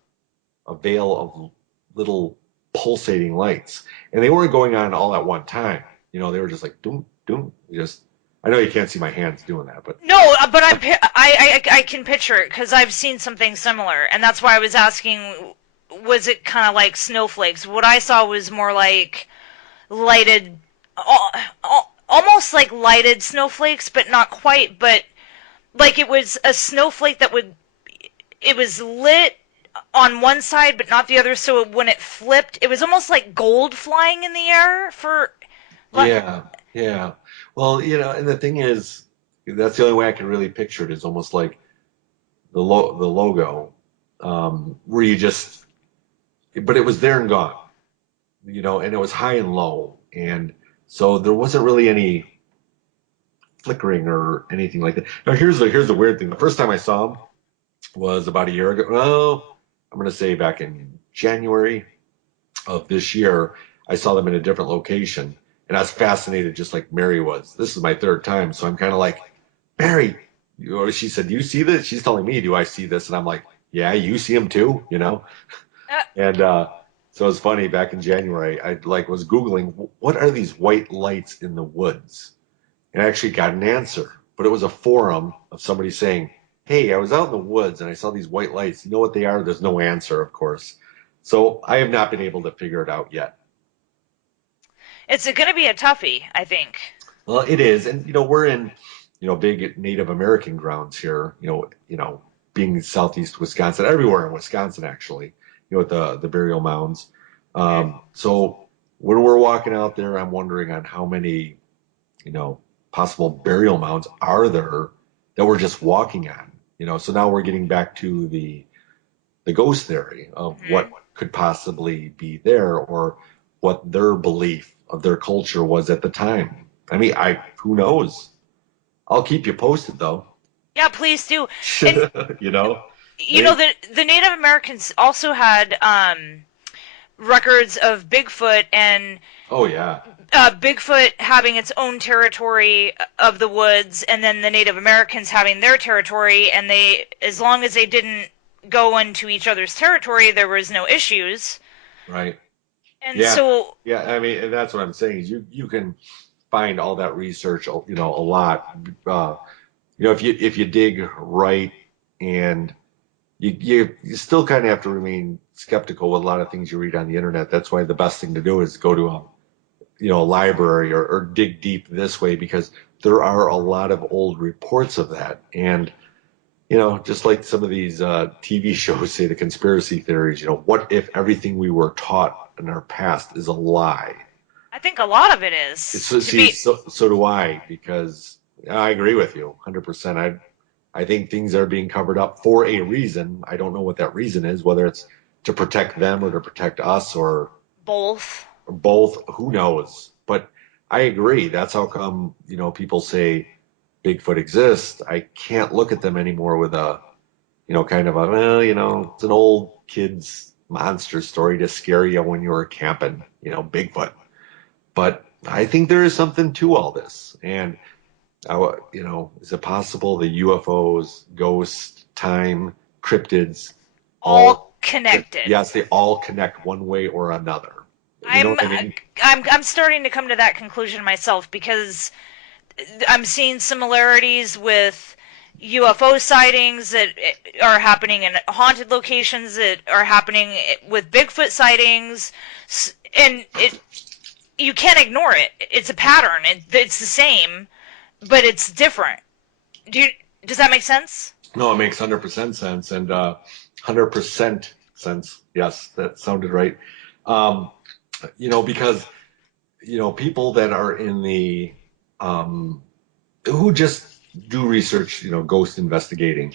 a veil of little pulsating lights, and they weren't going on all at one time. They were just like doom doom. Just I know you can't see my hands doing that, but No, but I can picture it because I've seen something similar, and that's why I was asking. Was it kind of like snowflakes? What I saw was more like lighted, almost like lighted snowflakes, but not quite. But like it was a snowflake that would, it was lit on one side but not the other. So when it flipped, it was almost like gold flying in the air. yeah, yeah. Well, and the thing is, that's the only way I can really picture it is almost like the logo, where you just, but it was there and gone, and it was high and low, and so there wasn't really any flickering or anything like that. Now here's the weird thing. The first time I saw him was about a year ago. Well, I'm gonna say back in January of this year. I saw them in a different location, and I was fascinated, just like Mary was. This is my third time, so I'm kind of like, Mary. She said, "Do you see this?" She's telling me, "Do I see this?" And I'm like, "Yeah, you see him too," Uh, And so it's funny. Back in January, I like was Googling what are these white lights in the woods, and I actually got an answer. But it was a forum of somebody saying, "Hey, I was out in the woods and I saw these white lights. You know what they are?" There's no answer, of course. So I have not been able to figure it out yet. it's going to be a toughie, I think. Well, it is, and we're in, big Native American grounds here. Being southeast Wisconsin, everywhere in Wisconsin actually. With the burial mounds. Hmm. So when we're walking out there, I'm wondering on how many, you know, possible burial mounds are there that we're just walking on. So now we're getting back to the ghost theory of what Hmm. could possibly be there or what their belief of their culture was at the time. I mean, who knows? I'll keep you posted though. Yeah, please do. And you know, you know they, the Native Americans also had records of Bigfoot and oh yeah, Bigfoot having its own territory of the woods, and then the Native Americans having their territory, and they, as long as they didn't go into each other's territory, there was no issues. right, And yeah, so, yeah. I mean, and that's what I'm saying is you can find all that research, a lot. Uh, if you dig right and you still kind of have to remain skeptical with a lot of things you read on the internet. That's why the best thing to do is go to a library or dig deep this way because there are a lot of old reports of that. And, just like some of these TV shows say, the conspiracy theories, what if everything we were taught in our past is a lie? I think a lot of it is So, to see, be so do I, because I agree with you 100%. I think things are being covered up for a reason. I don't know what that reason is, whether it's to protect them or to protect us both. or both. Who knows? But I agree. That's how come, people say Bigfoot exists. I can't look at them anymore with a, kind of a, well, it's an old kid's monster story to scare you when you were camping, Bigfoot. But I think there is something to all this. And, is it possible the UFOs, ghosts, time, cryptids, All all, connected. yes, they all connect one way or another. You know I'm what I mean? I'm starting to come to that conclusion myself because I'm seeing similarities with UFO sightings that are happening in haunted locations that are happening with Bigfoot sightings, and you can't ignore it. It's a pattern. It's the same, but it's different. Do you, does that make sense? No, it makes 100% sense. And 100% sense. Yes, that sounded right. Um, because, people that are in the, um, who just do research, ghost investigating,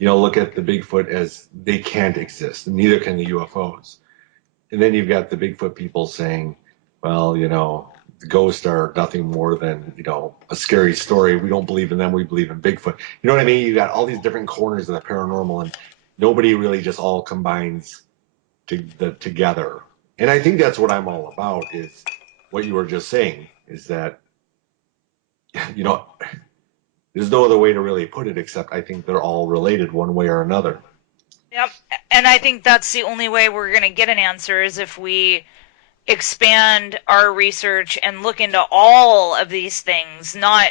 look at the Bigfoot as they can't exist, and neither can the UFOs. And then you've got the Bigfoot people saying, well, the ghosts are nothing more than, a scary story. We don't believe in them. We believe in Bigfoot. You know what I mean? You got all these different corners of the paranormal, and nobody really just all combines together. And I think that's what I'm all about is what you were just saying is that, you know, there's no other way to really put it except I think they're all related one way or another. Yep. And I think that's the only way we're going to get an answer is if we expand our research and look into all of these things, not,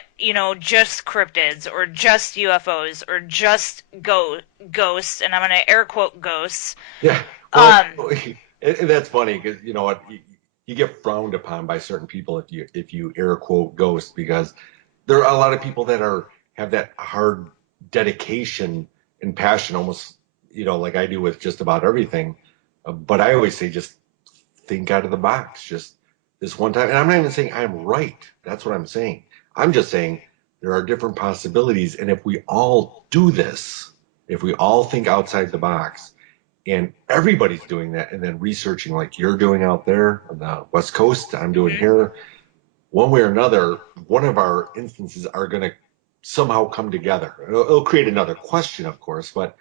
just cryptids or just UFOs or just ghosts, and I'm going to air quote ghosts. Yeah. Well, Um, and that's funny because you know what you get frowned upon by certain people if you air quote ghost because there are a lot of people that are have that hard dedication and passion almost like I do with just about everything. But I always say just think out of the box. Just this one time. And I'm not even saying I'm right. That's what I'm saying. I'm just saying there are different possibilities. And if we all do this, if we all think outside the box, and everybody's doing that, and then researching like you're doing out there on the West Coast, I'm doing mhm. here, one way or another, one of our instances are going to somehow come together. It'll create another question, of course, but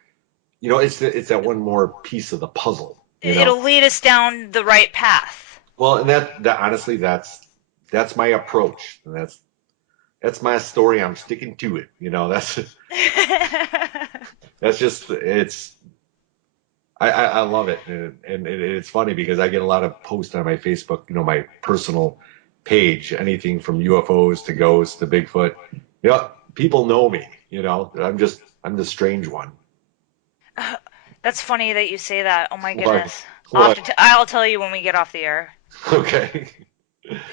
it's that one more piece of the puzzle. It'll lead us down the right path. Well, and that honestly, that's my approach, and that's my story. I'm sticking to it. That's just it's. I love it, and it's funny because I get a lot of posts on my Facebook, my personal page, anything from UFOs to ghosts to Bigfoot. People know me. I'm the strange one. That's funny that you say that. Oh my What? goodness. What? I'll tell you when we get off the air. Okay.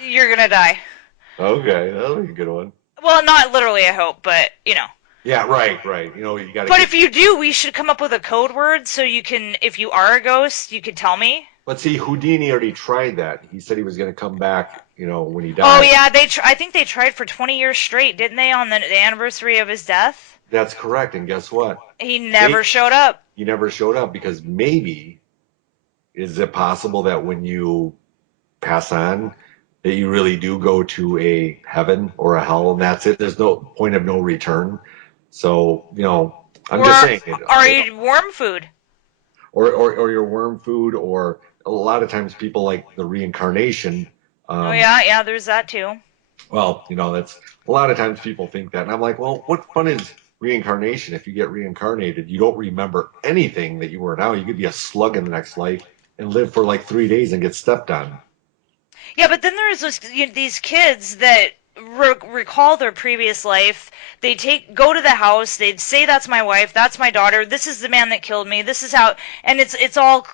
You're gonna die. Okay, that'll be a good one. Well, not literally, I hope, but Yeah, right, right. You got to But get. if you do, we should come up with a code word so you can, if you are a ghost, you could tell me. Let's see, Houdini already tried that. He said he was going to come back, when he Oh died. yeah, I think they tried for 20 years straight, didn't they, on the anniversary of his death? That's correct. And guess what? He Maybe never showed up. he never showed up because maybe is it possible that when you pass on, that you really do go to a heaven or a hell, and that's it. There's no point of no return. So, I'm Or just saying, are you worm food? or your worm food, or a lot of times people like the reincarnation. Oh Um, yeah, yeah, there's that too. well, that's a lot of times people think that, and I'm like, well, what fun is reincarnation? If you get reincarnated, you don't remember anything that you were now. You could be a slug in the next life and live for like 3 days and get stepped on. Yeah, but then there's these kids that recall their previous life. They go to the house. They'd say, "That's my wife. That's my daughter. This is the man that killed me. This is how." And it's all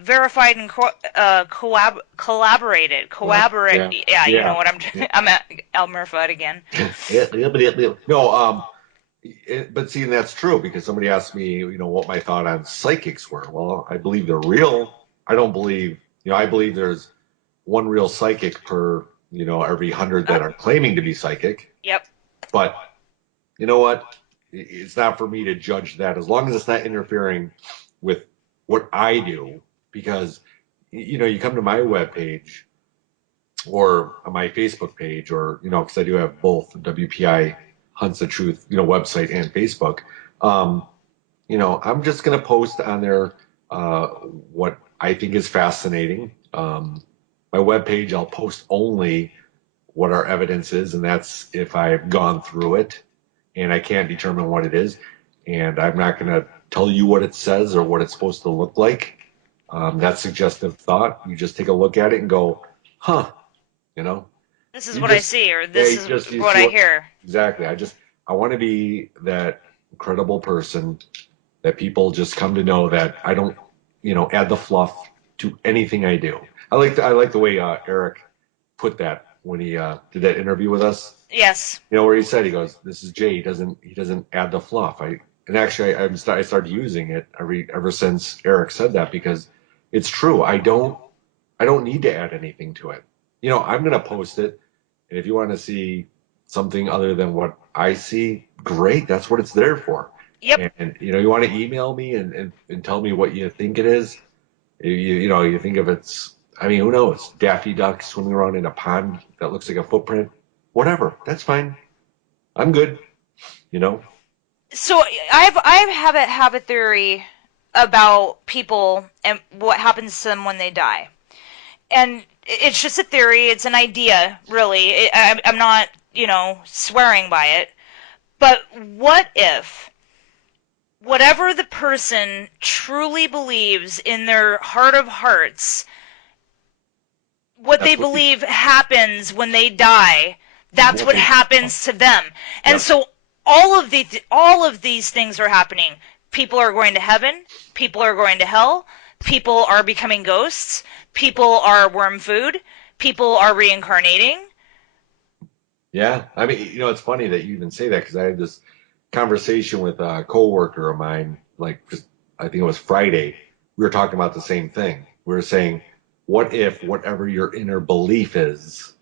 verified and collaborated. Yeah, Yeah, you know yeah. what I'm. I'm at Elmer Fudd again. No, but see, and that's true because somebody asked me, what my thought on psychics were. Well, I believe they're real. I don't believe, I believe there's one real psychic per, every 100 Uh, that are claiming to be psychic. yep. But you know what? It's not for me to judge that as long as it's not interfering with what I do. Because, you come to my webpage or my Facebook page, or, because I do have both WPI Hunts the Truth, website and Facebook. Um, I'm just going to post on there what I think is fascinating. My webpage, I'll post only what our evidence is, and that's if I've gone through it and I can't determine what it is. And I'm not going to tell you what it says or what it's supposed to look like. That's suggestive thought. You just take a look at it and go, huh, you know, This is you what I just, see, or yeah, this is you what see I what, hear. exactly. I want to be that credible person that people just come to know that I don't, add the fluff to anything I do. I like the way Eric put that when he did that interview with us. Yes. Where he said, he goes, "This is Jay. He doesn't add the fluff." And actually I started using it ever since Eric said that, because it's true. I don't need to add anything to it. I'm gonna post it, and if you want to see something other than what I see, great. That's what it's there for. Yep. And you want to email me and tell me what you think it is. You think if it's, I mean, who knows? Daffy Duck swimming around in a pond that looks like a footprint. Whatever. That's fine. I'm good. You know? So I have a theory about people and what happens to them when they die, and it's just a theory. It's an idea, really. I'm not, swearing by it. But what if whatever the person truly believes in their heart of hearts, what they That's what believe happens when they die, is that's what what they. happens to them. And Yep. so all of these things are happening. People are going to heaven, people are going to hell, people are becoming ghosts, people are worm food, people are reincarnating. Yeah. I mean, it's funny that you even say that, because I had this conversation with a coworker of mine, like, just, I think it was Friday. We were talking about the same thing. We were saying, what if whatever your inner belief Is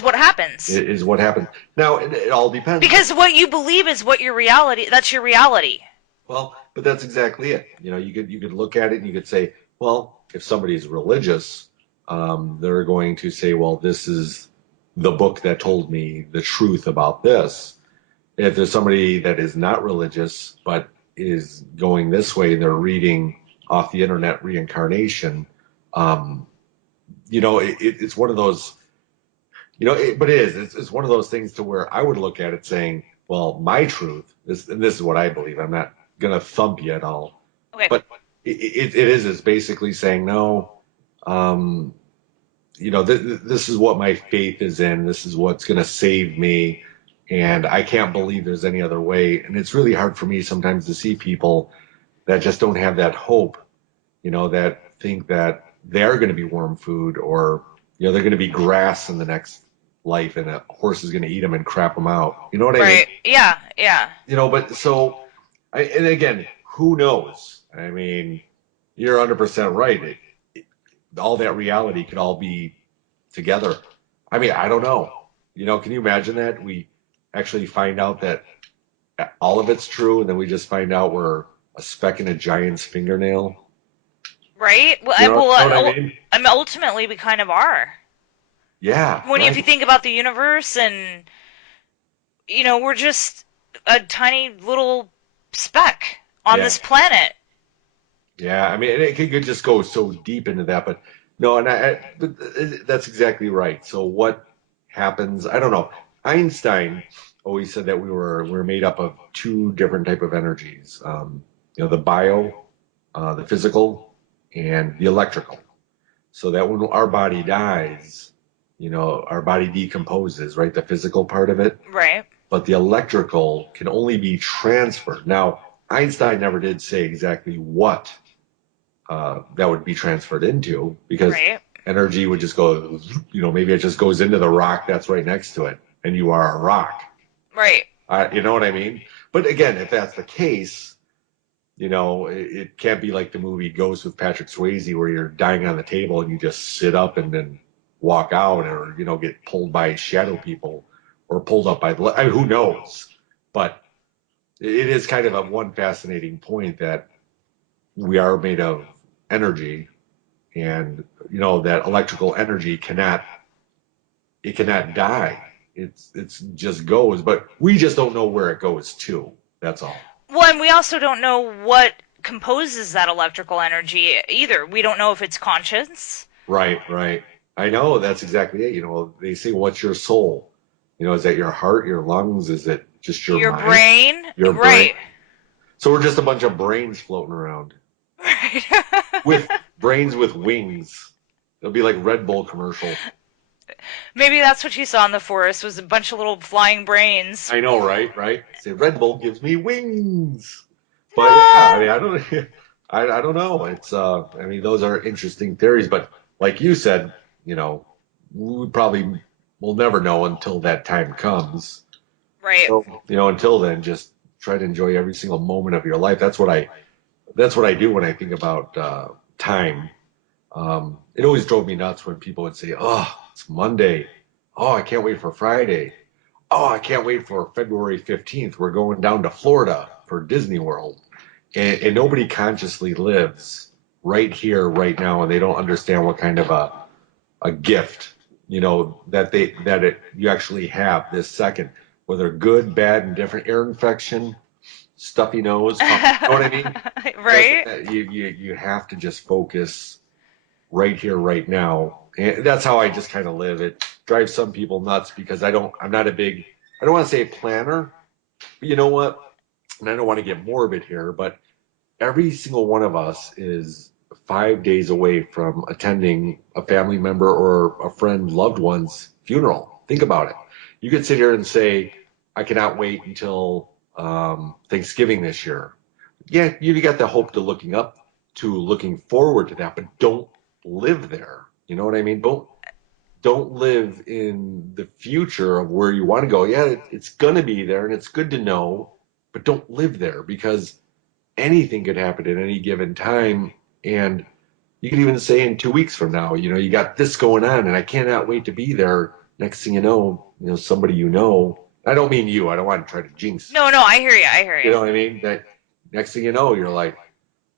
what happens. is what happens? Now, it all depends. Because what you believe is what your reality, that's your reality. Well, but that's exactly it. You could look at it and you could say, well, if somebody's religious, they're going to say, well, this is the book that told me the truth about this. If there's somebody that is not religious but is going this way, and they're reading off the internet reincarnation, um, it's one of those, but it is. It's one of those things to where I would look at it saying, well, my truth is, and this is what I believe. I'm not gonna thump you at all, Okay. but it is basically saying no. Um, this is what my faith is in. This is what's gonna save me, and I can't believe there's any other way. And it's really hard for me sometimes to see people that just don't have that hope. That think that they're going to be worm food, or they're going to be grass in the next life, and a horse is going to eat them and crap them out. You know what I mean? Right. Yeah, yeah. But so, and again, who knows? I mean, you're 100% right. All that reality could all be together. I mean, I don't know. Can you imagine that we actually find out that all of it's true, and then we just find out we're a speck in a giant's fingernail? Right? Well, Know what I mean? I mean, ultimately, we kind of are. Yeah, If you right. think about the universe, and we're just a tiny little speck on Yeah, this planet. yeah. I mean, it could just go so deep into that, but no, but that's exactly right. So what happens? I don't know. Einstein always said that we were made up of two different type of energies. The bio, the physical, and the electrical. So that when our body dies, our body decomposes, right? The physical part of it, Right. but the electrical can only be transferred. Now, Einstein never did say exactly what that would be transferred into, because Right. energy would just go, maybe it just goes into the rock that's right next to it, and you are a rock. Right. You know what I mean? But again, if that's the case, it can't be like the movie Ghost with Patrick Swayze, where you're dying on the table and you just sit up and then walk out or, get pulled by shadow people or pulled up by, I mean, who knows? But it is kind of a one fascinating point that we are made of energy, and, that electrical energy cannot die. It's just goes, but we just don't know where it goes to. That's all. Well, and we also don't know what composes that electrical energy either. We don't know if it's conscious. Right, right. I know that's exactly it. They say, what's your soul? Is that your heart, your lungs? Is it just your Your mind, brain, your brain? right? So we're just a bunch of brains floating around Right. with brains with wings. It'll be like Red Bull commercial. Maybe that's what you saw in the forest was a bunch of little flying brains. I know, right? Right? Say Red Bull gives me wings. But yeah, I Ah, mean, I don't, I don't know. I mean, those are interesting theories, but like you said, you know, we probably will never know until that time comes. right. So, until then, just try to enjoy every single moment of your life. That's what I do when I think about time. It always drove me nuts when people would say, "Oh, it's Monday. Oh, I can't wait for Friday. Oh, I can't wait for February 15th. We're going down to Florida for Disney World." And nobody consciously lives right here, right now, and they don't understand what kind of a gift, you actually have this second, whether good, bad, and different, ear infection, stuffy nose, cough, you know what I mean? Right? You have to just focus right here, right now. And that's how I just kind of live. It drives some people nuts because I'm not I don't want to say planner, but you know what? And I don't want to get morbid here, but every single one of us is 5 days away from attending a family member or a friend, loved one's funeral. Think about it. You could sit here and say, I cannot wait until Thanksgiving this year. Yeah, you got the hope to looking forward to that, but don't live there. You know what I mean? Don't live in the future of where you want to go. Yeah, it's going to be there and it's good to know, but don't live there because anything could happen at any given time. And you could even say in 2 weeks from now, you got this going on and I cannot wait to be there. Next thing somebody I don't mean you, I don't want to try to jinx, No, no, I hear you. I hear you you. know what I mean? That next thing you know, you're like,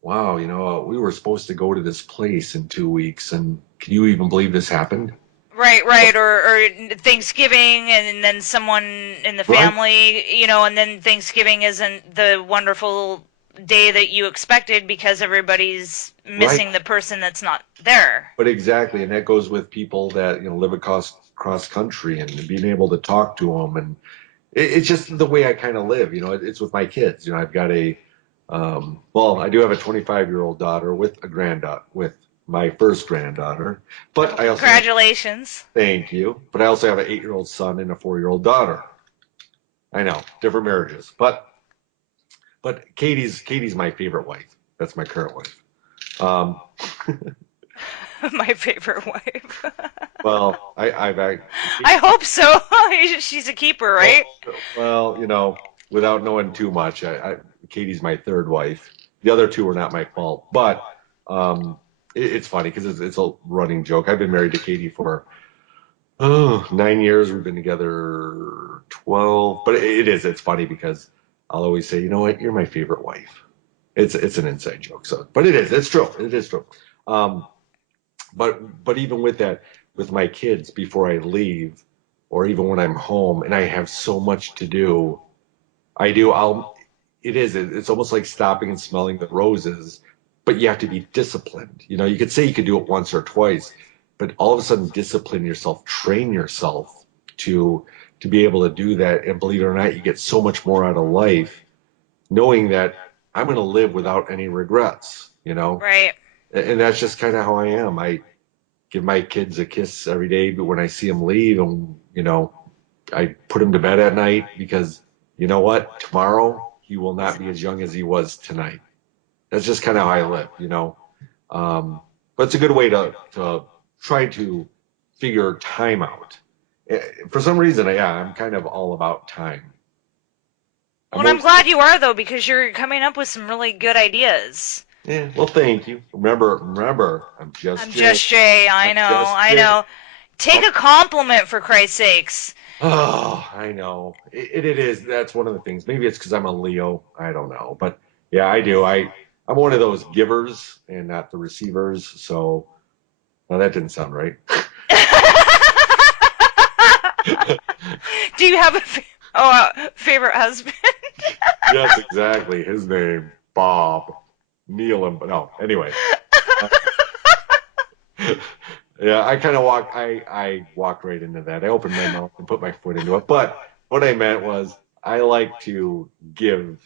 wow, we were supposed to go to this place in 2 weeks. And can you even believe this happened? Right, right, or Thanksgiving, and then someone in the Right. family, and then Thanksgiving isn't the wonderful day that you expected because everybody's Right. missing the person that's not there. But exactly. And that goes with people that, live across country and being able to talk to them. And it's just the way I kind of live. It's with my kids. I've got well, I do have a 25-year-old daughter with a granddaughter, with my first granddaughter. But I also Congratulations. thank you. But I also have an 8-year-old son and a 4-year-old daughter. I know, different marriages. But Katie's my favorite wife. That's my current wife. Um, My favorite wife. well, I hope so. She's a keeper, well, right? well, without knowing too much, Katie's my third wife. The other two were not my fault, but it's funny because it's a running joke. I've been married to Katie for 9 years. We've been together 12, but it's funny because I'll always say, you know what, you're my favorite wife. It's an inside joke, so but it's true. It is true. Um, but even with that, with my kids, before I leave, or even when I'm home and I have so much to do, it's almost like stopping and smelling the roses, but you have to be disciplined. You could say you could do it once or twice, but all of a sudden discipline yourself, train yourself to be able to do that. And believe it or not, you get so much more out of life knowing that I'm going to live without any regrets. Right. And that's just kind of how I am. I give my kids a kiss every day, but when I see them leave, and I put him to bed at night because you know what? Tomorrow he will not be as young as he was tonight. That's just kind of how I live. But it's a good way to try to figure time out. For some reason, yeah, I'm kind of all about time. Well, I'm and I'm always, glad you are, though, because you're coming up with some really good ideas. yeah. Well, thank you. Remember, I'm just I'm Jay. just Jay. I I'm know. just I Jay. know. Take a compliment, for Christ's sakes. Oh, I know. It is. That's one of the things. Maybe it's because I'm a Leo. I don't know. But yeah, I do. I'm one of those givers and not the receivers. So, well, that didn't sound right. Do you have a favorite husband? Yes, exactly. His name, Bob. Neil and no. Anyway. Uh, yeah, I kind of I walked right into that. I opened my mouth and put my foot into it. But what I meant was I like to give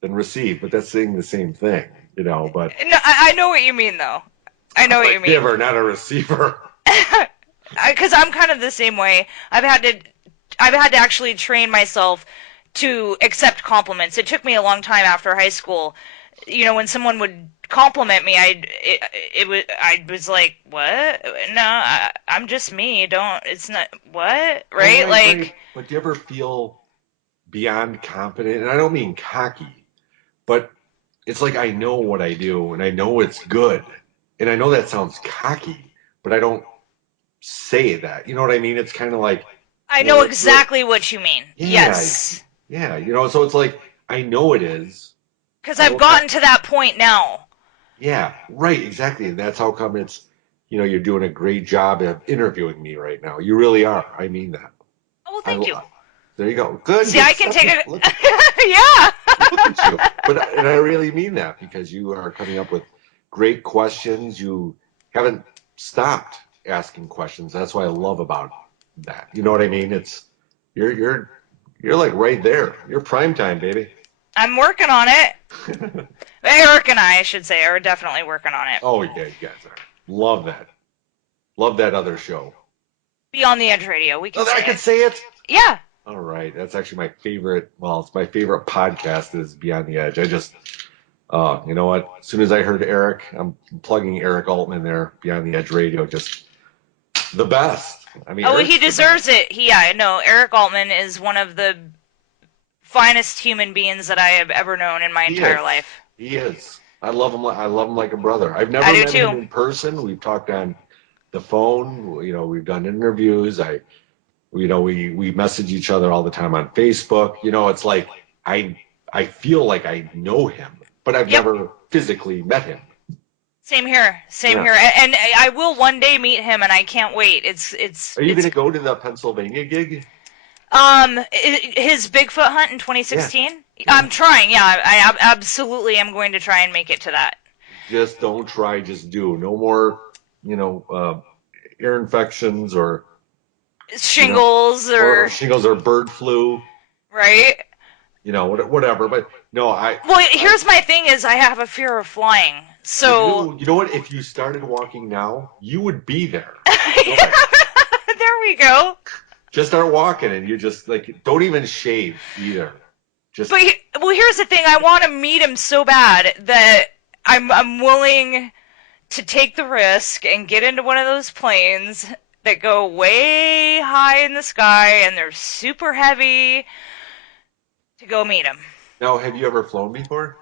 than receive, but that's saying the same thing, but No, I know what you mean, though. I know I'm what a you mean. giver, not a receiver. Because I'm kind of the same way. I've had to actually train myself to accept compliments. It took me a long time after high school. When someone would compliment me, I was like, what? No, I'm just me. Don't. It's not what, Oh, right? right, right. Like, But do you ever feel beyond confident? And I don't mean cocky, but it's like I know what I do and I know it's good. And I know that sounds cocky, but I don't say that. You know what I mean? It's kind of like, I well, know let's do it. exactly what you mean. Yeah, Yes, yeah. So it's like I know it is. because I I've don't have. gotten to that point now. Yeah, right, exactly. And that's how come you're doing a great job of interviewing me right now. You really are. I mean that. Oh, well, I, thank you. there you go. Good, See, good I can stuff. take Yeah, it. look at look Yeah. at you. And I really mean that because you are coming up with great questions. You haven't stopped asking questions. That's what I love about that. You know what I mean? It's you're you're you're like right there. You're prime time, baby. I'm working on it. Eric and I should say, are definitely working on it. Oh yeah, you guys are. Love that. Love that other show. Beyond the Edge Radio, we can Oh, I say could it. say it. Yeah. All right, that's actually my favorite. Well, it's my favorite podcast is Beyond the Edge. You know what? As soon as I heard Eric, I'm plugging Eric Altman there, Beyond the Edge Radio, just the best. I mean, Oh, he Eric's the deserves best. it. Yeah, no, Eric Altman is one of the finest human beings that I have ever known in my He entire is. life. He is. I love him. I love him like a brother. I've I never do met him too. in person. We've talked on the phone. We've done interviews. We message each other all the time on Facebook. It's like I I feel like I know him, but I've Yep. never physically met him. Same here. Same Yeah. here. And I will one day meet him, and I can't wait. Are you going to go to the Pennsylvania gig? His Bigfoot hunt in Yeah. 2016. I'm Yeah. trying. Yeah, I absolutely am going to try and make it to that. Just don't try, just do. No more, ear infections you know, Shingles or or shingles or bird flu, right. whatever. But no, Well, I, here's my thing: is I have a fear of flying. you So do. You know what? If you started walking now, you would be there. I know it. there we go. Just start walking, and you just like don't even shave either. Just But well, here's the thing: I want to meet him so bad that I'm willing to take the risk and get into one of those planes that go way high in the sky and they're super heavy to go meet him. now, have you ever flown before?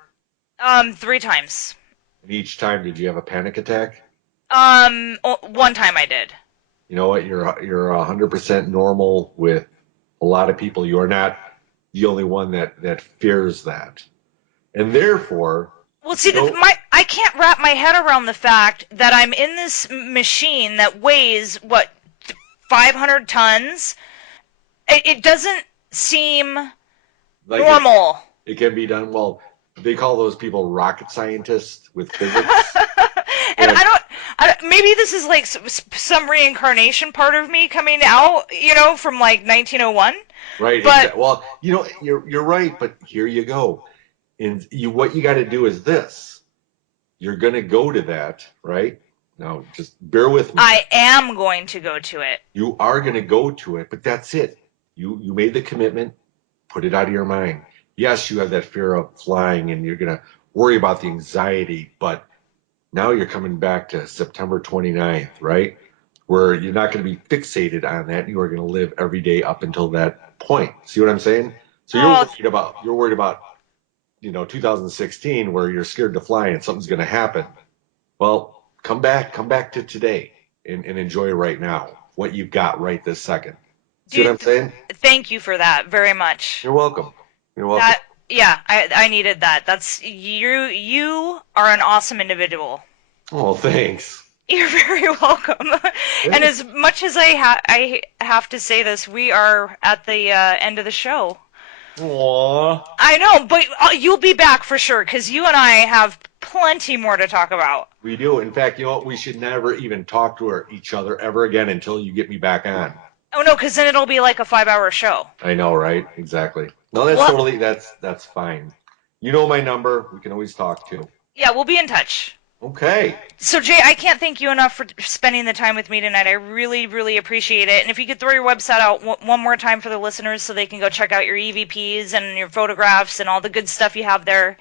3 times. And each time, did you have a panic attack? One time I did. You know what? You're 100% normal with a lot of people. You are not the only one that fears that, and therefore, Well, you see, know, I can't wrap my head around the fact that I'm in this machine that weighs what 500 tons. It doesn't seem like normal. it can be done. Well, they call those people rocket scientists with physics, And and maybe this is like some reincarnation part of me coming out, from like 1901. right, But exactly. Well, you're right, but here you go. And what you got to do is this. You're going to go to that, right? Now, just bear with me. I am going to go to it. You are going to go to it, but that's it. You made the commitment. Put it out of your mind. Yes, you have that fear of flying, and you're going to worry about the anxiety, but now you're coming back to September 29th, right? Where you're not going to be fixated on that. You are going to live every day up until that point. See what I'm saying? So Oh, you're worried about 2016 where you're scared to fly and something's going to happen. Well, come back to today and enjoy right now what you've got right this second. See what Dude, I'm saying? thank you for that very much. You're welcome. You're welcome. That yeah, I needed that. That's you are an awesome individual. Oh, thanks. You're very welcome. And Thanks. as much as I have to say this, we are at the end of the show. Aww. I know, but you'll be back for sure because you and I have plenty more to talk about. We do. In fact, you know what? We should never even talk to each other ever again until you get me back on. Oh no, because then it'll be like a 5-hour show. I know, right? Exactly. No, that's Well, totally that's fine. You know my number. We can always talk to. yeah, we'll be in touch. Okay. So Jay, I can't thank you enough for spending the time with me tonight. I really, really appreciate it. And if you could throw your website out one more time for the listeners so they can go check out your EVPs and your photographs and all the good stuff you have there.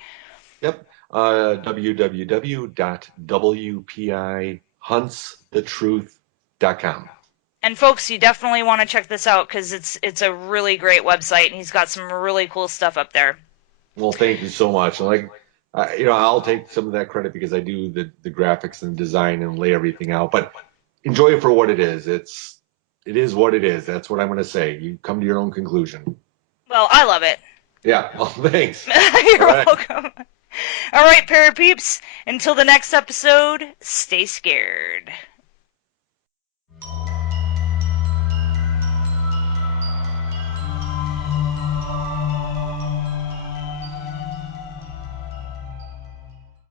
Yep. www.wpihuntsThetruth.com. And folks, you definitely want to check this out because it's a really great website and he's got some really cool stuff up there. Well, thank you so much. Like, I'll take some of that credit because I do the graphics and design and lay everything out. But enjoy it for what it is. It is what it is. That's what I'm going to say. You come to your own conclusion. Well, I love it. Yeah. Well, thanks. You're All right. welcome. All right, Parapeeps. Until the next episode, stay scared.